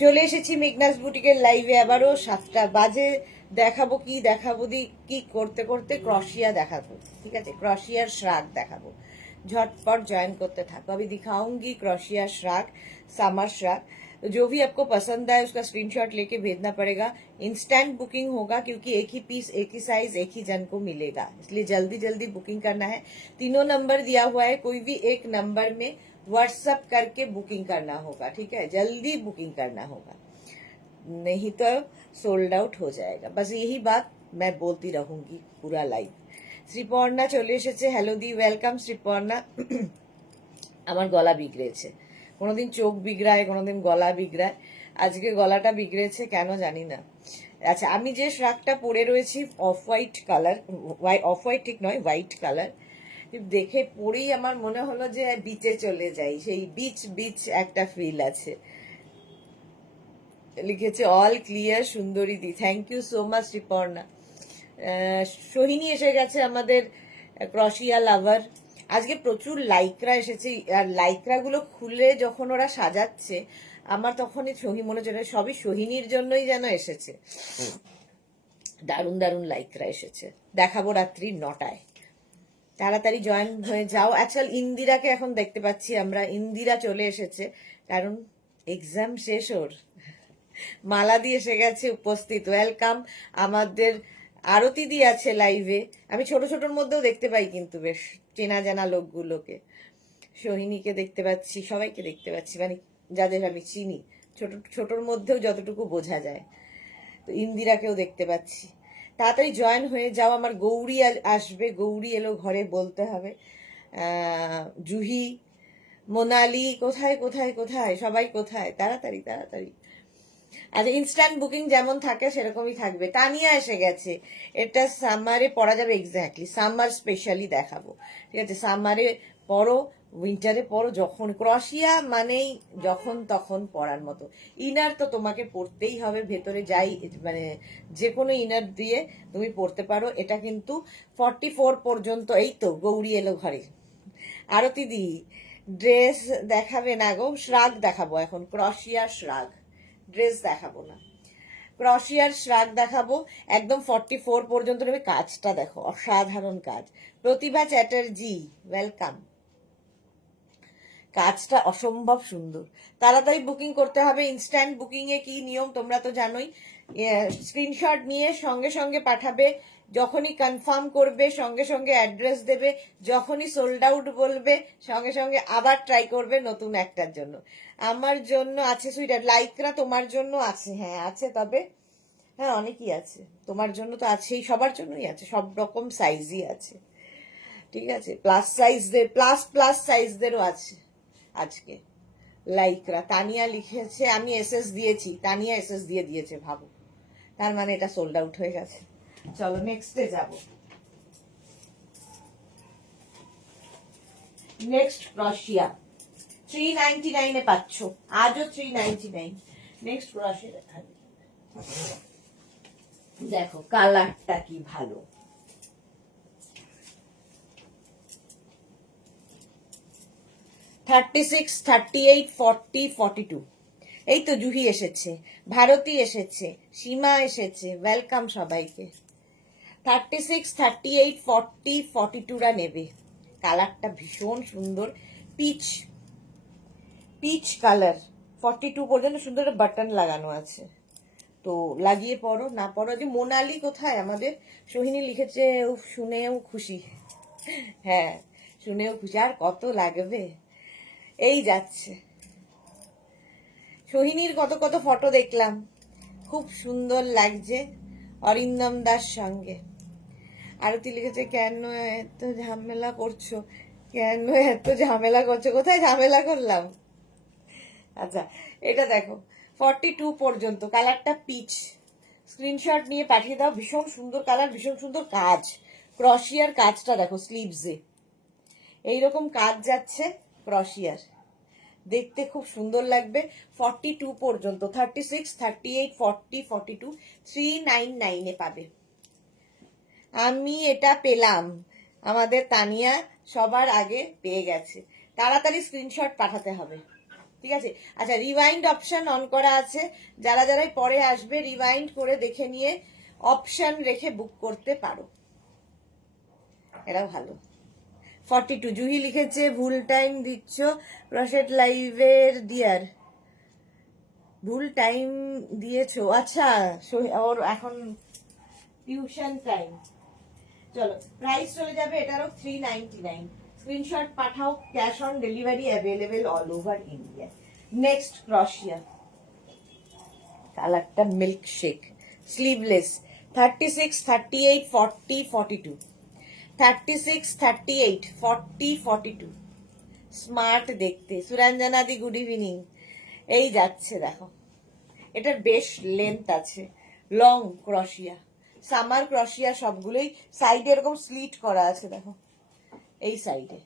চলে এসেছি মেঘনাস বুটিকের লাইভে আবারও 7টা বাজে। দেখাবো কি করতে করতে ক্রशिয়া দেখাবো। ঠিক আছে, ক্রशिয়ার श्राग দেখাবো। झटपट ज्वाइन करते থাকো। अभी दिखाऊंगी क्रोशिया श्राग, समर श्राग। तो जो भी आपको पसंद आए उसका स्क्रीनशॉट लेके भेजना पड़ेगा। इंस्टेंट बुकिंग होगा क्योंकि एक ही पीस, एक ही साइज, एक ही जन को मिलेगा, इसलिए जल्दी जल्दी बुकिंग करना है। तीनों नंबर दिया हुआ है, कोई भी एक नंबर में व्हाट्सएप करके बुकिंग करना होगा। ठीक है, जल्दी बुकिंग करना होगा, नहीं तो सोल्ड आउट हो जाएगा। बस यही बात मैं बोलती रहूंगी पूरा लाइव। শ্রীপর্ণা চলে এসেছে, হ্যালো দি, ওয়েলকাম শ্রীপর্ণা। আমার গলা বিগড়েছে, কোনোদিন চোখ বিগড়ায়, কোনোদিন গলা বিগড়ায়, আজকে গলাটা বিগড়েছে কেন জানি না। আচ্ছা, আমি যে শ্রাগটা পরে রয়েছি off white colour, off white ঠিক নয়, হোয়াইট কালার, দেখে পরেই আমার মনে হলো যে বিচে চলে যাই, সেই বিচ বিচ একটা ফিল আছে। লিখেছে অল ক্লিয়ার সুন্দরী দি, thank you so much Sreeparna. Sohini এসে গেছে আমাদের ক্রশিয়া লাভার। আজকে প্রচুর লাইকরা এসেছে, আর লাইকরা গুলো খুলে যখন ওরা সাজাচ্ছে আমার তখনই সোহি মনে হচ্ছে সবই সোহিনীর জন্যই যেন এসেছে। দারুণ দারুণ লাইকরা এসেছে। দেখাবো রাত্রি 9টায়, তাড়াতাড়ি জয়েন হয়ে যাও। আচ্ছা, ইন্দিরাকে এখন দেখতে পাচ্ছি আমরা, ইন্দিরা চলে এসেছে কারণ এক্সাম শেষ ওর। মালা দিয়ে এসে গেছে উপস্থিত, ওয়েলকাম। আমাদের আরতি দি আছে লাইভে, আমি ছোট ছোটর মধ্যেও দেখতে পাই কিন্তু বেশ চেনা জানা লোকগুলোকে। সোহিনীকে দেখতে পাচ্ছি, সবাইকে দেখতে পাচ্ছি, মানে যাদের আমি চিনি, ছোট ছোটর মধ্যেও যতটুকু বোঝা যায়। তো ইন্দিরাকেও দেখতে পাচ্ছি, তাড়াতাড়ি জয়েন হয়ে যাও। আমার গৌরী আসবে, গৌরী এলো ঘরে, বলতে হবে। জুহি, মোনালি, কোথায় কোথায় কোথায় সবাই কোথায়, তাড়াতাড়ি তাড়াতাড়ি। আচ্ছা, ইনস্ট্যান্ট বুকিং যেমন থাকে সেরকমই থাকবে। তানিয়া এসে গেছে, এটা সামারে পরা যাবে, এক্স্যাক্টলি সামার স্পেশালি দেখাবো। ঠিক আছে, সামারে পরো, উইন্টারে পরো, যখন ক্রশিয়া মানেই যখন তখন পরার মতো। ইনার তো তোমাকে পরতেই হবে, ভেতরে যাই মানে যে কোনো ইনার দিয়ে তুমি পরতে পারো। এটা কিন্তু 44 পর্যন্ত। এই তো গৌরী এলো ঘরে। আরতি দি ড্রেস দেখাবে না গো, শ্রাগ দেখাবো এখন, ক্রশিয়া শ্রাগ, ড্রেস দেখাবো না, ক্রশিয়ার শ্রাগ দেখাবো। একদম 44 পর্যন্ত নেবে। কাজটা দেখো, অসাধারণ কাজ। প্রতিভা চ্যাটার্জি, ওয়েলকাম। কাজটা অসম্ভব সুন্দর। তাড়াতাড়ি বুকিং করতে হবে। ইনস্ট্যান্ট বুকিং এ কি নিয়ম তোমরা তো জানোই। স্ক্রিনশট নিয়ে সঙ্গে সঙ্গে পাঠাবে, যখনই কনফার্ম করবে সঙ্গে সঙ্গে অ্যাড্রেস দেবে, যখনই সোল্ড আউট বলবে সঙ্গে সঙ্গে আবার ট্রাই করবে নতুন একটার জন্য। আমার জন্য আছে সুইটার, লাইকরা তোমার জন্য আছে, হ্যাঁ আছে, তবে হ্যাঁ অনেকই আছে, তোমার জন্য তো আছেই, সবার জন্যই আছে, সব রকম সাইজই আছে। ঠিক আছে, প্লাস সাইজদের, প্লাস সাইজদেরও আছে আজকে লাইকরা। তানিয়া লিখেছে আমি এসএস দিয়েছি, তানিয়া এসএস দিয়ে দিয়েছে, ভাবো, তার মানে এটা সোল্ড আউট হয়ে গেছে। চলো নেক্সটে যাব। নেক্সট ক্রশিয়া 399 এ পাচ্ছ, আজও 399। নেক্সট ক্রশিয়া দেখাবে, দেখো কালারটা কি ভালো। থার্টি 38, 40, 42। এই তো জুহি এসেছে, ভারতী এসেছে, সীমা এসেছে, ওয়েলকাম সবাইকে। 36, 38, 40, 42রা নেবে। কালারটা ভীষণ সুন্দর, পিচ পিচ কালার। 42 পর্যন্ত সুন্দর বাটন লাগানো আছে, তো লাগিয়ে পরো, না পরো। যে মোনালি কোথায় আমাদের, সোহিনী লিখেছে, শুনেও খুশি। হ্যাঁ শুনেও খুশি, আর কত লাগবে, এই যাচ্ছে। সোহিনীর কত কত ফটো দেখলাম, খুব সুন্দর লাগছে অরিন্দম দাস সঙ্গে। আরতি লিখেছে কেন এত ঝামেলা করছো, কেন এত ঝামেলা করছো, কোথায় ঝামেলা করলাম। আচ্ছা, এটা দেখো 42 পর্যন্ত, কালারটা পিচ। স্ক্রিনশট নিয়ে পাঠিয়ে দাও, ভীষণ সুন্দর কালার, ভীষণ সুন্দর কাজ। ক্রশিয়ার কাজটা দেখো, স্লিভসে এইরকম কাজ যাচ্ছে ক্রশিয়ার, দেখতে খুব সুন্দর লাগবে। 42 পর্যন্ত, 36, 38, 40, 42, 399 এ পাবে। আমি এটা পেলাম, আমাদের তানিয়া সবার আগে পেয়ে গেছে। তাড়াতাড়ি স্ক্রিনশট পাঠাতে হবে। ঠিক আছে। আচ্ছা, রিওয়াইন্ড অপশন অন করা আছে, যারা যারাই পরে আসবে রিওয়াইন্ড করে দেখে নিয়ে অপশন রেখে বুক করতে পারো, এটা ভালো। 42 জুহি লিখেছে ভুল টাইম দিচ্ছ ক্রসেট লাইভের ডিয়ার, ভুল টাইম দিয়েছো। আচ্ছা, ওর এখন টিউশন টাইম। চলো, প্রাইস চলে যাবে এটারও 399। স্ক্রিনশট পাঠাও, cash on delivery available all over India. Next ক্রশিয়া, কালারটা মিল্ক শেক, স্লিভলেস, 36, 38, 40, 42, 36, 38, 40, 42। স্মার্ট দেখতে। সুরঞ্জনা দি গুড ইভিনিং। এই যাচ্ছে দেখো, এটার বেশ লেন্থ আছে, লং ক্রশিয়া, সামার ক্রশিয়া সবগুলোই। সাইডে এরকম স্লিট করা আছে দেখো, এই সাইডে।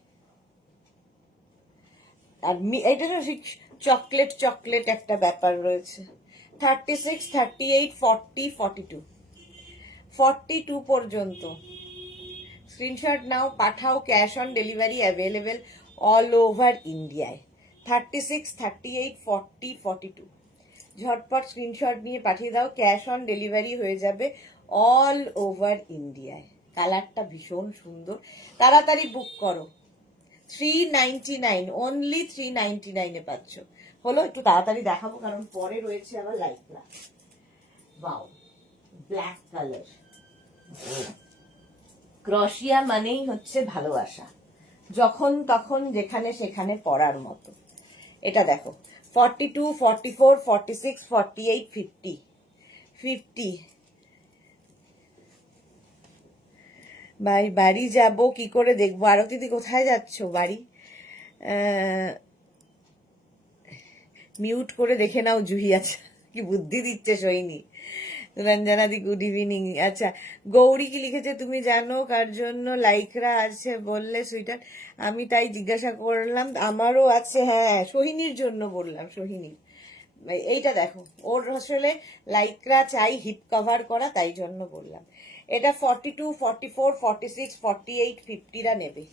আর এটা তো চকলেট চকলেট একটা ব্যাপার রয়েছে। 36, 38, 40, 42, 42 পর্যন্ত স্ক্রিনশট নাও, পাঠাও, cash on delivery available all over ইন্ডিয়ায়। 36, 38, 40, 42 ঝটপট স্ক্রিনশট নিয়ে পাঠিয়ে দাও, ক্যাশ অন ডেলিভারি হয়ে যাবে অল ওভার ইন্ডিয়ায়। কালারটা ভীষণ সুন্দর, তাড়াতাড়ি বুক করো। 399, অনলি 399 এ পাচ্ছ। হলো, একটু তাড়াতাড়ি দেখাবো কারণ পরে রয়েছে আবার লাইকরা। Wow, black colour. ক্রশিয়া মানেই হচ্ছে ভালোবাসা, যখন তখন যেখানে সেখানে পড়ার মতো। এটা দেখো, 42, 44, 46, 48, 50, 50। বাড়ি যাব কি করে দেখবো? আরতি দি কোথায় যাচ্ছ? বাড়ি মিউট করে দেখে নাও জুহি। আচ্ছা, কি বুদ্ধি দিচ্ছে সৈনী। রঞ্জনা দি গুড ইভিনিং। আচ্ছা, গৌরী কি লিখেছে তুমি জানো কার জন্য লাইকরা আছে বললে সুইটার? আমি তাই জিজ্ঞাসা করলাম। আমারও আছে, হ্যাঁ, সোহিনীর জন্য বললাম, সোহিনীর। এইটা দেখো, ওর আসলে লাইকরা চাই হিপ কভার করা, তাই জন্য বললাম। এটা 42, 44, 46, 48, 50রা নেবে।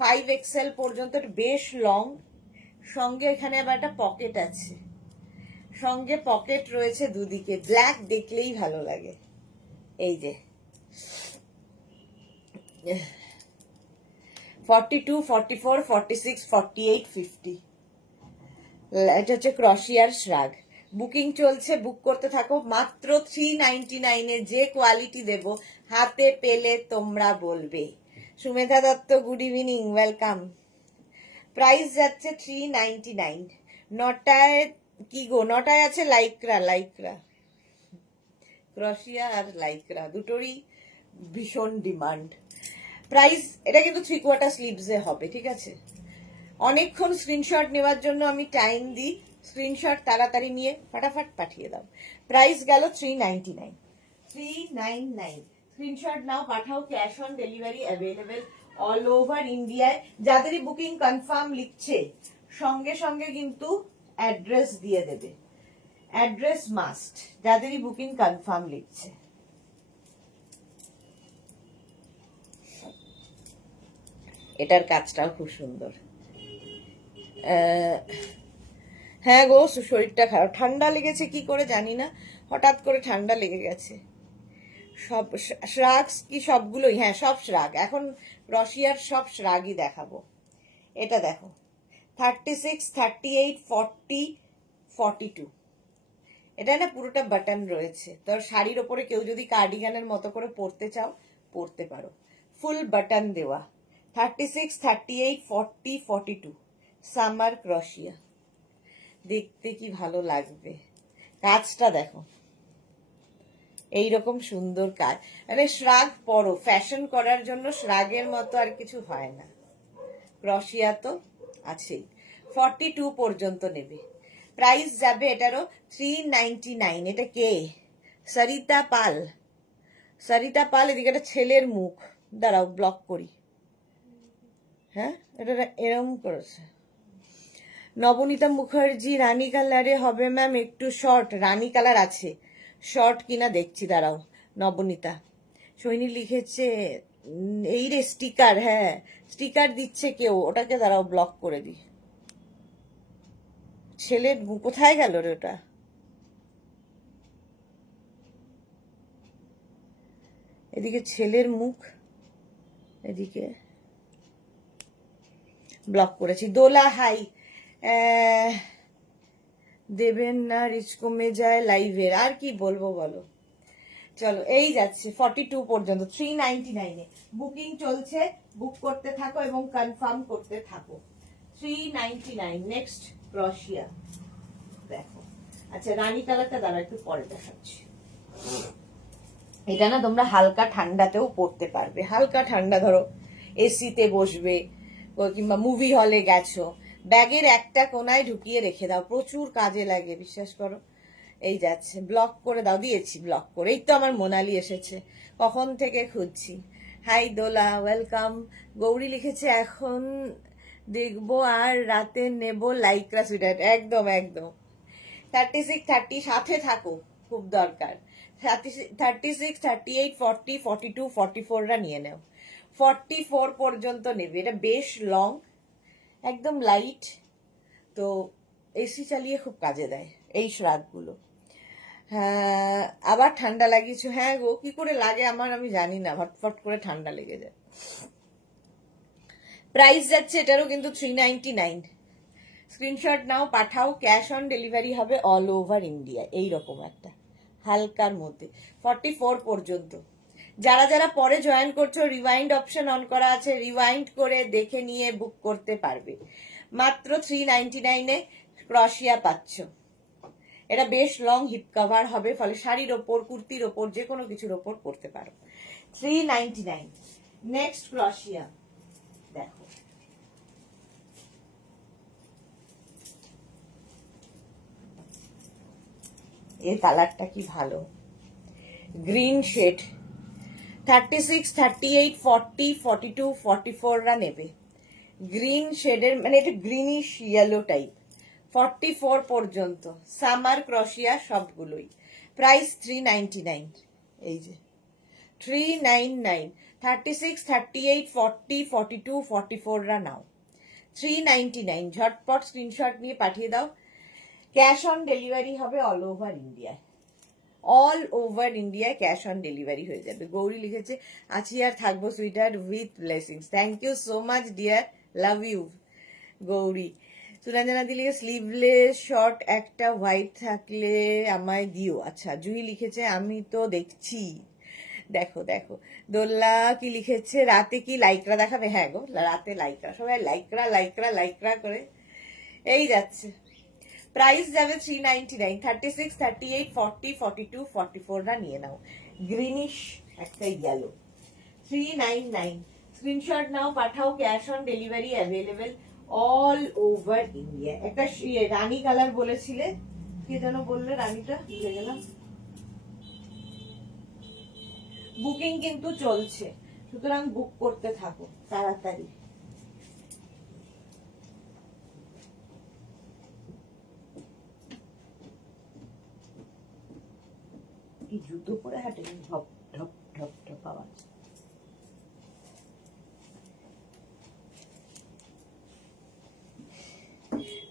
5XL পর্যন্ত, বেশ লং। সঙ্গে এখানে আবার একটা পকেট আছে, সঙ্গে পকেট রয়েছে দুদিকে। ব্ল্যাক দেখলেই ভালো লাগে। এই যে 42, 44, 46, 48, 50, এটা হচ্ছে ক্রশিয়ার শ্রাগ। বুকিং চলছে, বুক করতে থাকো। মাত্র 399 এ যে কোয়ালিটি দেব, হাতে পেলে তোমরা বলবে। Sumedha Dutta good evening, welcome. Price যাচ্ছে 399। 9টায় কি গো, 9টায় আছে লাইকরা। লাইকরা, ক্রশিয়া আর লাইকরা দুটোরই ভীষণ ডিমান্ড। প্রাইস, এটা কিন্তু 3/4 স্লিভসে হবে, ঠিক আছে। অনেকক্ষণ স্ক্রিনশট নেওয়ার জন্য আমি টাইম দিই, স্ক্রিনশট তাড়াতাড়ি নিয়ে ফাটাফাট পাঠিয়ে দাও। প্রাইস গেল 399। 399 স্ক্রিনশট নাও, পাঠাও, cash on delivery available all over ইন্ডিয়ায়। যাদেরই বুকিং কনফার্ম লিখছে সঙ্গে সঙ্গে কিন্তু অ্যাড্রেস দিয়ে দেবে, অ্যাড্রেস মাস্ট, যাদেরই বুকিং কনফার্ম লিখছে। এটার কাজটাও খুব সুন্দর। হ্যাঁ গো, শরীরটা খারাপ, ঠান্ডা লেগেছে কি করে জানি না, হঠাৎ করে ঠান্ডা লেগে গেছে। সব শ্রাগ কি সবগুলোই? হ্যাঁ, সব শ্রাগ। এখন রশিয়ার সব শ্রাগই দেখাবো। এটা দেখো, 36, 38, 40, 42। এটা না পুরোটা বাটন রয়েছে। তোর শাড়ির ওপরে কেউ যদি কার্ডিগানের মতো করে পরতে চাও, পরতে পারো। ফুল বাটন দেওয়া। 36, 38, 40, 42 সামার ক্রশিয়া। দেখতে কি ভালো লাগবে, কাজটা দেখো, এইরকম সুন্দর কাজ। মানে শ্রাগ পরো, ফ্যাশন করার জন্য শ্রাগের মতো আর কিছু হয় না। ক্রশিয়া তো আছেই। 42 পর্যন্ত নেবে। প্রাইস যাবে এটারও 399। এটা কে? সরিতা পাল। সরিতা পাল। এদিকে একটা ছেলের মুখ, দাঁড়াও ব্লক করি। হ্যাঁ, এটা এরম করেছে। নবনীতা মুখার্জি, রানী কালারে হবে ম্যাম, একটু শর্ট। রানী কালার আছে, শর্ট কিনা দেখছি, দাঁড়াও। নবনীতা সৈনী লিখেছে এই রে স্টিকার, হ্যাঁ স্টিকার দিচ্ছে কেউ, ওটাকে দাঁড়াও ব্লক করে দি। ছেলের কোথায় গেল রে ওটা? এদিকে ছেলের মুখ, এদিকে ব্লক করেছি। দোলা হাই, দেবেন না, রিচ কমে যায় লাইভের। আর কি বলবো বলো, চলো এই যাচ্ছে 42 পর্যন্ত, 399-এ বুকিং চলছে। বুক করতে থাকো এবং কনফার্ম করতে থাকো। 399। নেক্সট ক্রোশিয়া দেখো। আচ্ছা রানী কালারটা দাঁড়া একটু পরে দেখাচ্ছি। এটা না তোমরা হালকা ঠান্ডাতেও পরতে পারবে। হালকা ঠান্ডা, ধরো এসিতে বসবে কিংবা মুভি হলে গেছো, ব্যাগের একটা কোনায় ঢুকিয়ে রেখে দাও, প্রচুর কাজে লাগে বিশ্বাস করো। এই যাচ্ছে, ব্লক করে দাও। দিয়েছি ব্লক করে। এই তো আমার মোনালি এসেছে, কখন থেকে খুঁজছি। হাই দোলা, ওয়েলকাম। গৌরী লিখেছে এখন দেখবো আর রাতে নেবো লাইক্রা সুইটার। একদম একদম। 36, 30 সাথে থাকো, খুব দরকার। 36, 38, 40, 42, 44রা নিয়ে নাও। 44 পর্যন্ত নেবে। এটা বেশ লং, একদম লাইট, তো এসি চালিয়ে খুব কাজে দেয় এই শ্রাগগুলো। হ্যাঁ আবার ঠান্ডা লাগিয়েছো? হ্যাঁ গো, কি করে লাগে আমার আমি জানি না, ফটফট করে ঠান্ডা লেগে যায়। প্রাইস যাচ্ছে এটারও কিন্তু 399। স্ক্রিনশট নাও, পাঠাও। ক্যাশ অন ডেলিভারি হবে অল ওভার ইন্ডিয়া। এইরকম একটা হালকার মধ্যে 44 পর্যন্ত। যারা যারা পরে জয়েন করছো, রিওয়াইন্ড অপশন অন করা আছে, রিওয়াইন্ড করে দেখে নিয়ে বুক করতে পারবে। মাত্র 399-এ ক্রোশিয়া পাচ্ছ। এটা বেশ লং, হিপ কভার হবে, ফলে শাড়ির ওপর, কুর্তির ওপর, যে কোনো কিছুর ওপর পরতে পারো। 399। নেক্সট ক্রোশিয়া দেখো। এর কালারটা কি ভালো, গ্রিন শেড। 36, 38, 40, 42, 44রা নেবে। গ্রিন শেডের, মানে এটা গ্রিনিশ ইয়েলো টাইপ। 44 পর্যন্ত সামার ক্রোশিয়া সবগুলোই। প্রাইস 399। এই যে 399। 36, 38, 40, 42, 44রা নাও। 399। ঝটপট স্ক্রিনশট নিয়ে পাঠিয়ে দাও। ক্যাশ অন ডেলিভারি হবে অল ওভার ইন্ডিয়ায়। অল ওভার ইন্ডিয়ায় ক্যাশ অন ডেলিভারি হয়ে যাবে। গৌরী লিখেছে আছি আর থাকবো sweeter with blessings. Thank you so much dear, love you Gauri. Suranjana দিলে স্লিভলেস শর্ট একটা হোয়াইট থাকলে আমায় দিও। আচ্ছা জুহি লিখেছে আমি তো দেখছি। দেখো দেখো। দোল্লা কি লিখেছে, রাতে কি লাইকরা দেখাবে? হ্যাঁ গো, রাতে লাইকরা, সবাই লাইকরা লাইকরা লাইকরা করে এই যাচ্ছে। প্রাইস যাবে 399। 36, 38, 40, 42, 44রা নিয়ে নাও। গ্রিনিশ একটা ইয়েলো। 399। স্ক্রিনশট নাও, পাঠাও। Cash on delivery available all over India. একটা রানী কালার বলেছিলে, কে যেন বললে রানীটা, ভুলে গেলাম। বুকিং কিন্তু চলছে, সুতরাং বুক করতে থাকো তাড়াতাড়ি। কি জুতো পরে হাঁটে, ঢপ ঢপ ঢপ ঢপ আওয়াজ।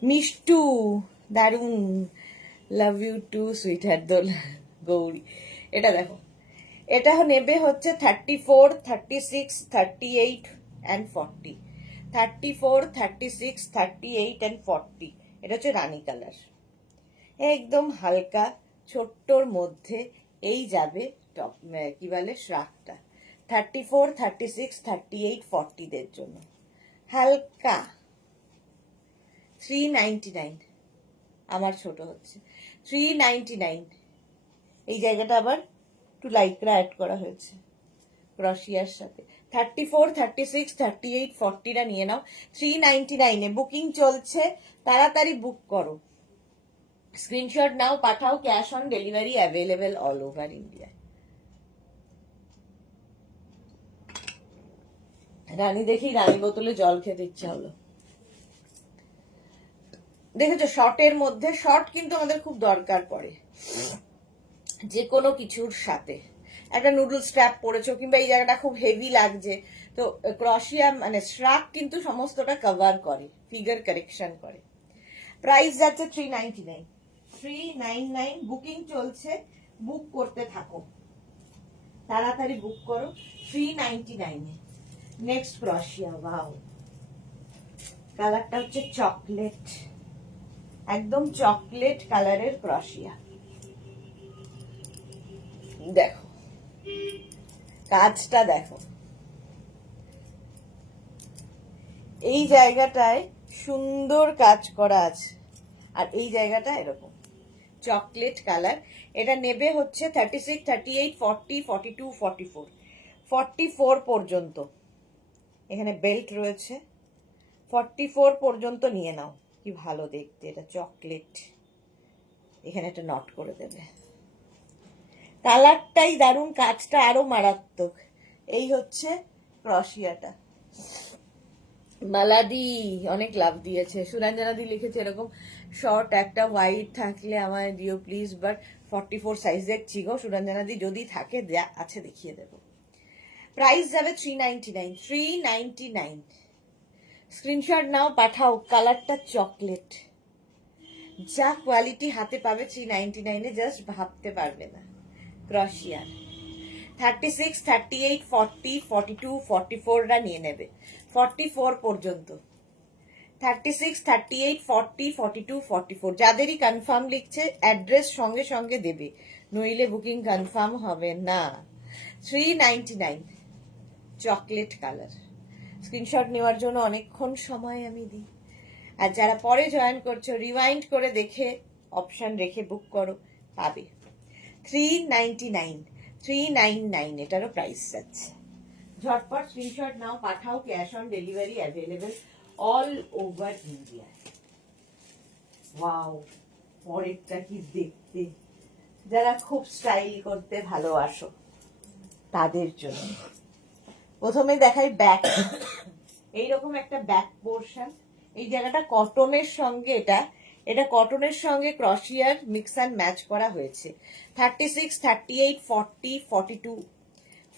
মিষ্টু দারুন, লাভ ইউ টু সুইটহার্ট দোলা গৌরী। এটা দেখো, এটা নেবে হচ্ছে 34, 36, 38 and 40। 34, 36, 38 and 40। এটা হচ্ছে রানী কালার, একদম হালকা ছোট্টর মধ্যে। এই যাবে টপ, কি বলে, শ্রাগটা 34, 36, 38, 40দের জন্য হালকা। 399। আমার ছোট হচ্ছে 399। এই জায়গাটা আবার একটু লাইকরা অ্যাড করা হয়েছে ক্রোশিয়ার সাথে। 34, 36, 38, 40রা নিয়ে নাও। 399-এ বুকিং চলছে, তাড়াতাড়ি বুক করো। স্ক্রিনশট নাও, পাঠাও। Cash on delivery available all over India. রানী দেখি, রানী বোতলে জল খেতে ইচ্ছা হলো। দেখেছো শর্টের মধ্যে, শর্ট কিন্তু আমাদের খুব দরকার পড়ে যে কোনো কিছুর সাথে। একটা নুডল স্ট্র্যাপ পরেছো, কিংবা এই জায়গাটা খুব হেভি লাগছে, তো ক্রোশিয়া মানে শ্রাগ কিন্তু সমস্তটা কভার করে, ফিগার কারেকশন করে। প্রাইস যাচ্ছে 399, 399, বুকিং চলছে, বুক করতে থাকো, তাড়াতাড়ি বুক করো। 399 এ নেক্সট ক্রশিয়া। ওয়াও, কালারটা হচ্ছে চকলেট, একদম চকলেট কালারের ক্রশিয়া। দেখো কাজটা দেখো, এই জায়গাটায় সুন্দর কাজ করা আছে, আর এই জায়গাটা এরকম চকলেট কালার। এটা নেবে হচ্ছে 36, 38, 40, 42, 44, 44 পর্যন্ত। এখানে বেল্ট রয়েছে, 44 পর্যন্ত নিয়ে নাও। কি ভালো দেখতে, এটা চকলেট, এখানে একটা নট করে দেবে। কালারটাই দারুণ, কাজটা আরো মারাত্মক। এই হচ্ছে ক্রশিয়াটা। মালাদি অনেক লাভ দিয়েছে, সুরঞ্জনাদি লিখেছে এরকম শর্ট একটা হোয়াইট থাকলে আমায় দিও প্লিজ, বাট 44 সাইজ দেখছি গো সুরঞ্জনাদি, যদি থাকে আছে দেখিয়ে দেবো। প্রাইস যাবে 399, 399। স্ক্রিনশট নাও, পাঠাও। কালারটা চকলেট, যা কোয়ালিটি হাতে পাবে 399 এ জাস্ট ভাবতে পারবে না। ক্রশিয়ার 36, 38, 40, 42, 44 রা নিয়ে নেবে, 44 পর্যন্ত। 36, 38, 40, 42, 44 যাদেরই কনফার্ম লিখছে অ্যাড্রেস সঙ্গে সঙ্গে দেবে, নইলে বুকিং কনফার্ম হবে না। 399 চকলেট কালার। স্ক্রিনশট নেওয়ার জন্য অনেকক্ষণ সময় আমি দিই, আর যারা পরে জয়েন করছো রিওয়াইন্ড করে দেখে অপশন রেখে বুক করো, পাবে। 399, 399 এটারও প্রাইস যাচ্ছে। ঝটপট স্ক্রিনশট নাও, পাঠাও। Cash on delivery available all over India. Wow, পরেরটা কি দেখতে, যারা খুব স্টাইল করতে ভালোবাসো তাদের জন্য। প্রথমে দেখাই ব্যাক, এইরকম একটা ব্যাক পোর্শন। এই জায়গাটা কটনের সঙ্গে, এটা কটনের সঙ্গে ক্রশিয়ার মিক্স অ্যান্ড ম্যাচ করা হয়েছে। 36, 38, 40, 42,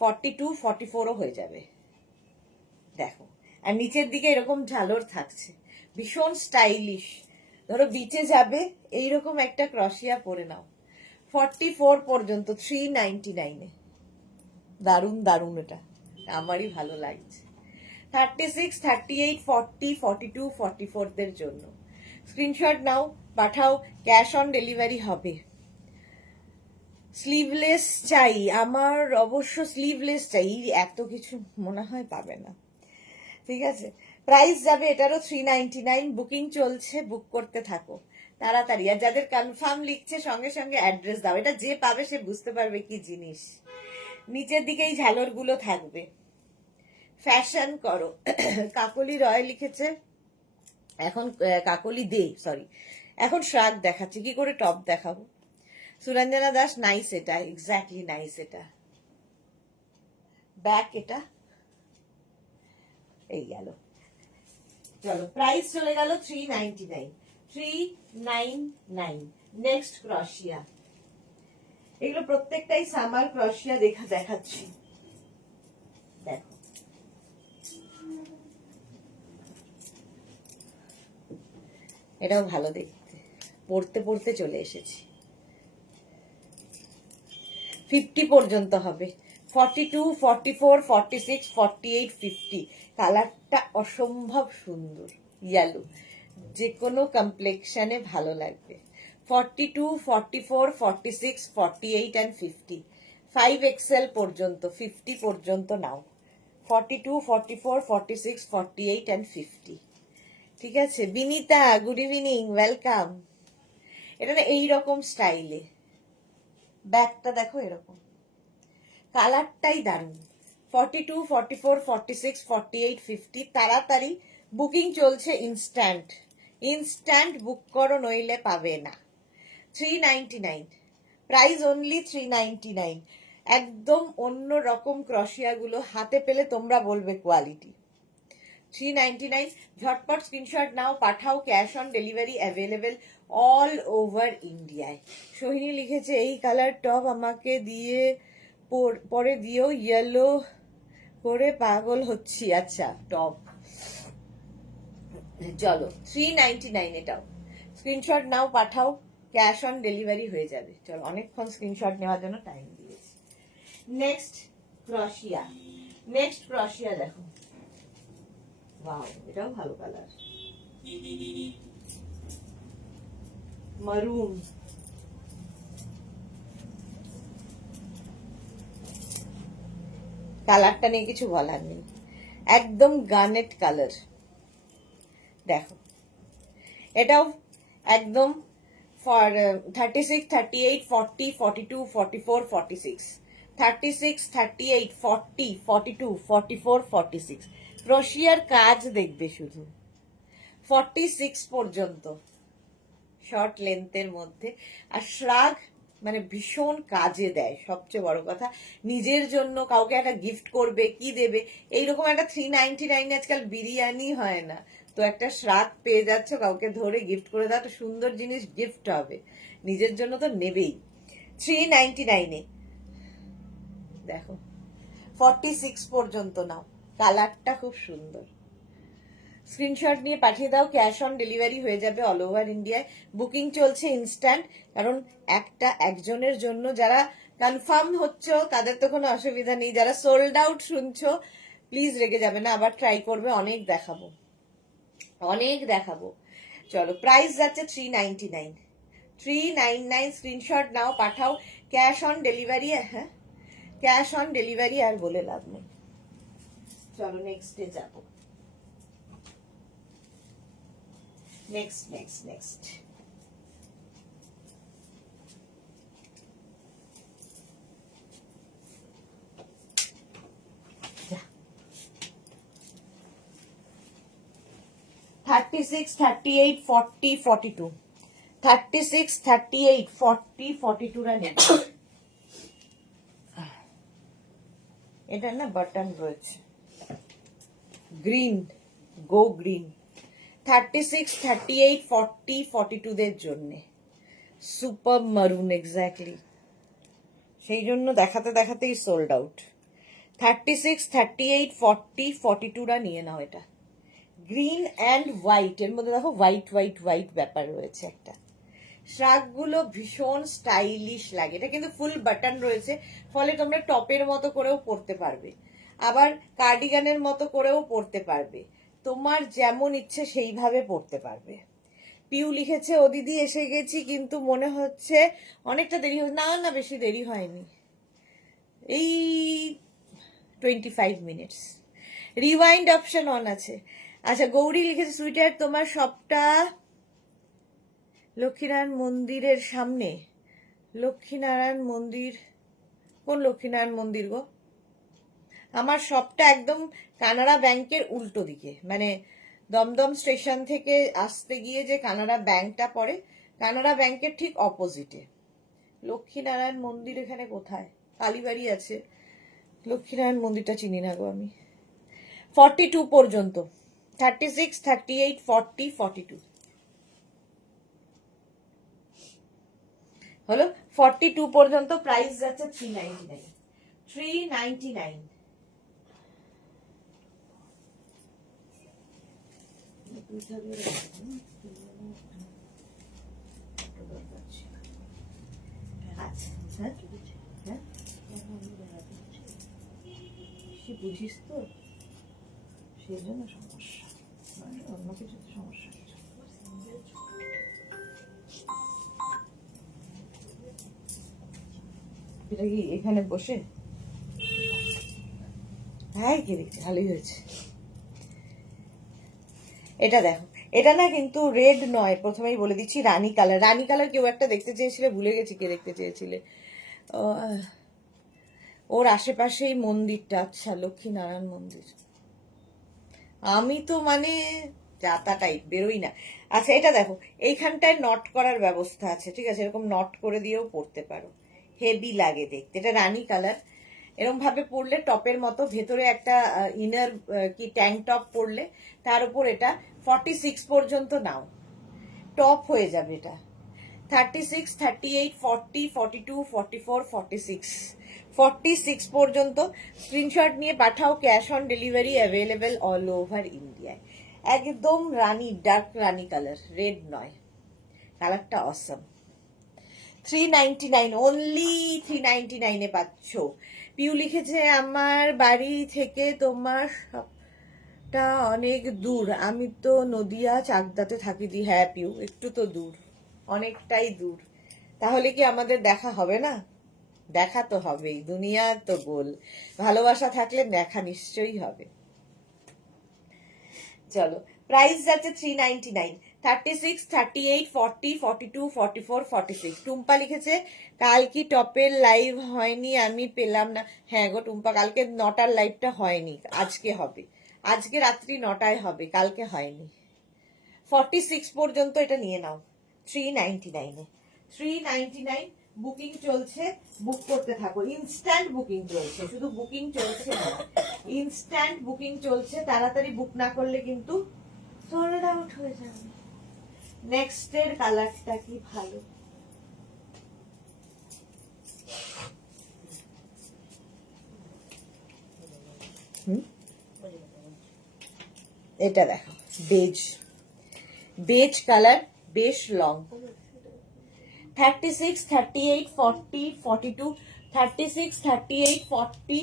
42, 44ও হয়ে যাবে। দেখো, আর নিচের দিকে এরকম ঝালর থাকছে, ভীষণ স্টাইলিশ। ধরো বিচে যাবে, এইরকম একটা ক্রশিয়া পরে নাও। 44 পর্যন্ত 399 এ। দারুণ দারুণ, এটা আমারই ভালো লাগছে। 36, 38, 40, 42, 44 দের জন্য স্ক্রিনশট নাও, পাঠাও। ক্যাশ অন ডেলিভারি হবে। স্লিভলেস চাই আমার, অবশ্য স্লিভলেস চাই, এত কিছু মনে হয় পাবে না। ঠিক আছে, প্রাইস যাবে এটারও 399, বুকিং চলছে, বুক করতে থাকো তাড়াতাড়ি। আর যাদের কনফার্ম লিখছে সঙ্গে সঙ্গে অ্যাড্রেস দাও, এটা যে পাবে সে বুঝতে পারবে কি জিনিস। নিচের দিকে এই ঝালর গুলো থাকবে। ফ্যাশন করো। কাকলি রয় লিখেছে, এখন কাকলি দে, সরি, এখন শ্রাগ দেখাচ্ছি, কি করে টপ দেখাবো। সুরঞ্জনা দাস, নাইস, এটা এক্স্যাক্টলি নাইস। এটা ব্যাক, এটা এই গেল। চলো, প্রাইস চলে গেল 399, 399। নেক্সট ক্রশিয়া, এগুলো প্রত্যেকটাই সামার ক্রশিয়া দেখাচ্ছি। দেখো, এটাও ভালো দেখতে, পড়তে পড়তে চলে এসেছি। 50 পর্যন্ত হবে, 42, 44, 46, 48, 50। কালারটা অসম্ভব সুন্দর, ইয়েলো, যে কোনো কমপ্লেক্সনে ভালো লাগবে। 42, 44, 46, 48 and 50, 5XL পর্যন্ত, 50 পর্যন্ত নাও। 42, 44, 46, 48 and 50। ঠিক আছে, বিনিতা, গুড ইভিনিং, ওয়েলকাম। এটা না এইরকম স্টাইলে, ব্যাগটা দেখো এরকম, কালারটাই দারুণ। 42, 44, 46, 48, 50 তাড়াতাড়ি বুকিং চলছে, ইনস্ট্যান্ট, ইনস্ট্যান্ট বুক করো, নইলে পাবে না। 399, প্রাইস অনলি 399। একদম অন্য রকম ক্রশিয়াগুলো হাতে পেলে তোমরা বলবে কোয়ালিটি। 399, ঝটপট স্ক্রিনশট নাও, পাঠাও। Cash on delivery available all over ইন্ডিয়ায়। সোহিনী লিখেছে, এই কালার টপ আমাকে দিয়ে পরে দিও, ইয়েলো করে পাগল হচ্ছি। আচ্ছা, টপ, চলো 399 এটাও। স্ক্রিনশট নাও, পাঠাও, ক্যাশ অন ডেলিভারি হয়ে যাবে। চলো, অনেকক্ষণ স্ক্রিনশট নেওয়ার জন্য টাইম দিয়েছি। নেক্সট ক্রশিয়া দেখো, ওয়াও, এটাও ভালো কালার, মারুন। কালারটা নিয়ে কিছু বলার নেই, একদম গার্নেট কালার। দেখো, এটাও একদম 36, 38, 40, 42, 44, 46, 36, 38, 40, 42, 44, 46। ক্রোশিয়ার কাজ দেখবে শুধু 46 পর্যন্ত, শর্ট লেন্থের মধ্যে। আর শ্রাগ মানে ভীষণ কাজে দেয়, সবচেয়ে বড় কথা। নিজের জন্য কাউকে একটা গিফট করবে, কি দেবে, এইরকম একটা 399 আজকাল বিরিয়ানি হয় না, তো একটা শ্রাগ পেয়ে যাচ্ছ, কাউকে ধরে গিফট করে দাও, একটা সুন্দর জিনিস গিফট হবে, নিজের জন্য তো নেবেই। 399-এ দেখো, 46 পর্যন্ত নাও, কালারটা খুব সুন্দর। স্ক্রিনশট নিয়ে পাঠিয়ে দাও, ক্যাশ অন ডেলিভারি হয়ে যাবে অল ওভার ইন্ডিয়ায়। বুকিং চলছে ইনস্ট্যান্ট, কারণ একজনের জন্য যারা কনফার্ম হচ্ছ তাদের তো কোনো অসুবিধা নেই, যারা সোল্ড আউট শুনছো প্লিজ রেগে যাবে না, আবার ট্রাই করবে, অনেক দেখাবো। চলো, প্রাইস যাচ্ছে 399, স্ক্রিনশট নাও, পাঠাও, ক্যাশ অন ডেলিভারি। হ্যাঁ, ক্যাশ অন ডেলিভারি আর বলে লাভ নেই। চলো নেক্সটে যাবো। Next. 36, 38, 40, 42, 36, 38, 40, 42 রা নেব। এটা না বাটন রয়েছে, গ্রিন, গো গ্রিন। 36, 38, 40, 42 দের জন্য সুপার মারুন, এক্স্যাক্টলি সেই জন্য দেখাতেই সোল্ড আউট। 36, 38, 40, 42 রা নিয়ে নাও। এটা গ্রিন অ্যান্ড হোয়াইট, এর মধ্যে দেখো হোয়াইট ব্যাপার রয়েছে একটা। শ্রাগগুলো ভীষণ স্টাইলিশ লাগে, এটা কিন্তু ফুল বাটন রয়েছে, ফলে তোমরা টপের মতো করেও পরতে পারবে, আবার কার্ডিগানের মতো করেও পরতে পারবে, তোমার যেমন ইচ্ছে সেইভাবে পরতে পারবে। পিউ লিখেছে, ও দিদি এসে গেছি, কিন্তু মনে হচ্ছে অনেকটা দেরি হয়েছে। না, বেশি দেরি হয়নি, এই 25 মিনিটস। রিওয়াইন্ড অপশন অন আছে। আচ্ছা, গৌরী লিখেছে, সুইটার তোমার সবটা লক্ষ্মীনারায়ণ মন্দিরের সামনে। লক্ষ্মীনারায়ণ মন্দির, কোন লক্ষ্মীনারায়ণ মন্দির গো? আমার শপটা একদম কানাড়া ব্যাংকের উল্টো দিকে, মানে দমদম স্টেশন থেকে আসতে গিয়ে যে কানাড়া ব্যাংকটা পড়ে, কানাড়া ব্যাংকের ঠিক অপোজিটে। লক্ষ্মীনারায়ণ মন্দির এখানে কোথায়? কালীবাড়ি আছে, লক্ষ্মীনারায়ণ মন্দিরটা চিনি না গো আমি। 42 পর্যন্ত, 36, 38, 40, 42 হলো। 42 পর্যন্ত প্রাইস যাচ্ছে 399। বুঝিস তো, সেই জন্য সমস্যা, অন্য কিছু সমস্যা। এটা কি এখানে বসে? হ্যাঁ, কি দেখছি, ভালোই হয়েছে। এটা দেখো, এটা না কিন্তু রেড নয়, প্রথমেই বলে দিচ্ছি, রানী কালার। কেউ একটা দেখতে চেয়েছিলে, ভুলে গেছি কে দেখতে চেয়েছিলে। ওর আশেপাশেই মন্দিরটা। আচ্ছা, লক্ষ্মীনারায়ণ মন্দির। আমি তো মানে যাতা টাইপ বেরোই না। আচ্ছা, এটা দেখো, এইখানটায় নট করার ব্যবস্থা আছে, ঠিক আছে, এরকম নট করে দিয়েও পরতে পারো, হেভি লাগে দেখতে। এটা রানী কালার, এরকম ভাবে পরলে টপের মতো, ভেতরে একটা ইনার কি ট্যাঙ্ক টপ পরলে তার উপর এটা 46 পর্যন্ত নাও, টপ হয়ে যাবে এটা। 36, 38, 40, 42, 44, 46, 46 পর্যন্ত স্ক্রিনশট নিয়ে পাঠাও, cash on delivery available all over ইন্ডিয়ায়। একদম রানী, ডার্ক রানী কালার, রেড নয়। কালারটা অসম। 399 অনলি 399 পাচ্ছ। পিউ লিখেছে আমার বাড়ি থেকে তোমার সবটা অনেক দূর, আমি তো নদিয়া চাকদাতে থাকি দি। হ্যাঁ পিউ, একটু তো দূর, অনেকটাই দূর। তাহলে কি আমাদের দেখা হবে না? দেখা তো হবেই, দুনিয়া তো গোল, ভালোবাসা থাকলে দেখা নিশ্চয়ই হবে। চলো, প্রাইস যাচ্ছে 399, 36, 38, 40, 42, 44, 46। টুম্পা লিখেছে কাল কি টপের লাইভ হয়নি, আমি পেলাম না। হ্যাঁ গো টুম্পা, কালকে 9টার লাইভটা হয়নি, আজকে হবে, আজকে রাত্রি 9টায় হবে, কালকে হয়নি। 46 পর্যন্ত এটা নিয়ে নাও 399 এ। 399 বুকিং চলছে, বুক করতে থাকো, ইনস্ট্যান্ট বুকিং চলছে, শুধু বুকিং চলছে না, ইনস্ট্যান্ট বুকিং চলছে, তাড়াতাড়ি বুক না করলে কিন্তু সোল্ড আউট হয়ে যাবে। নেক্সট এর কালারটা কি ভালো, এটা দেখো, বেজ, বেজ কালার, বেশ লং। 36, 38, 40, 42, 36, 38, 40,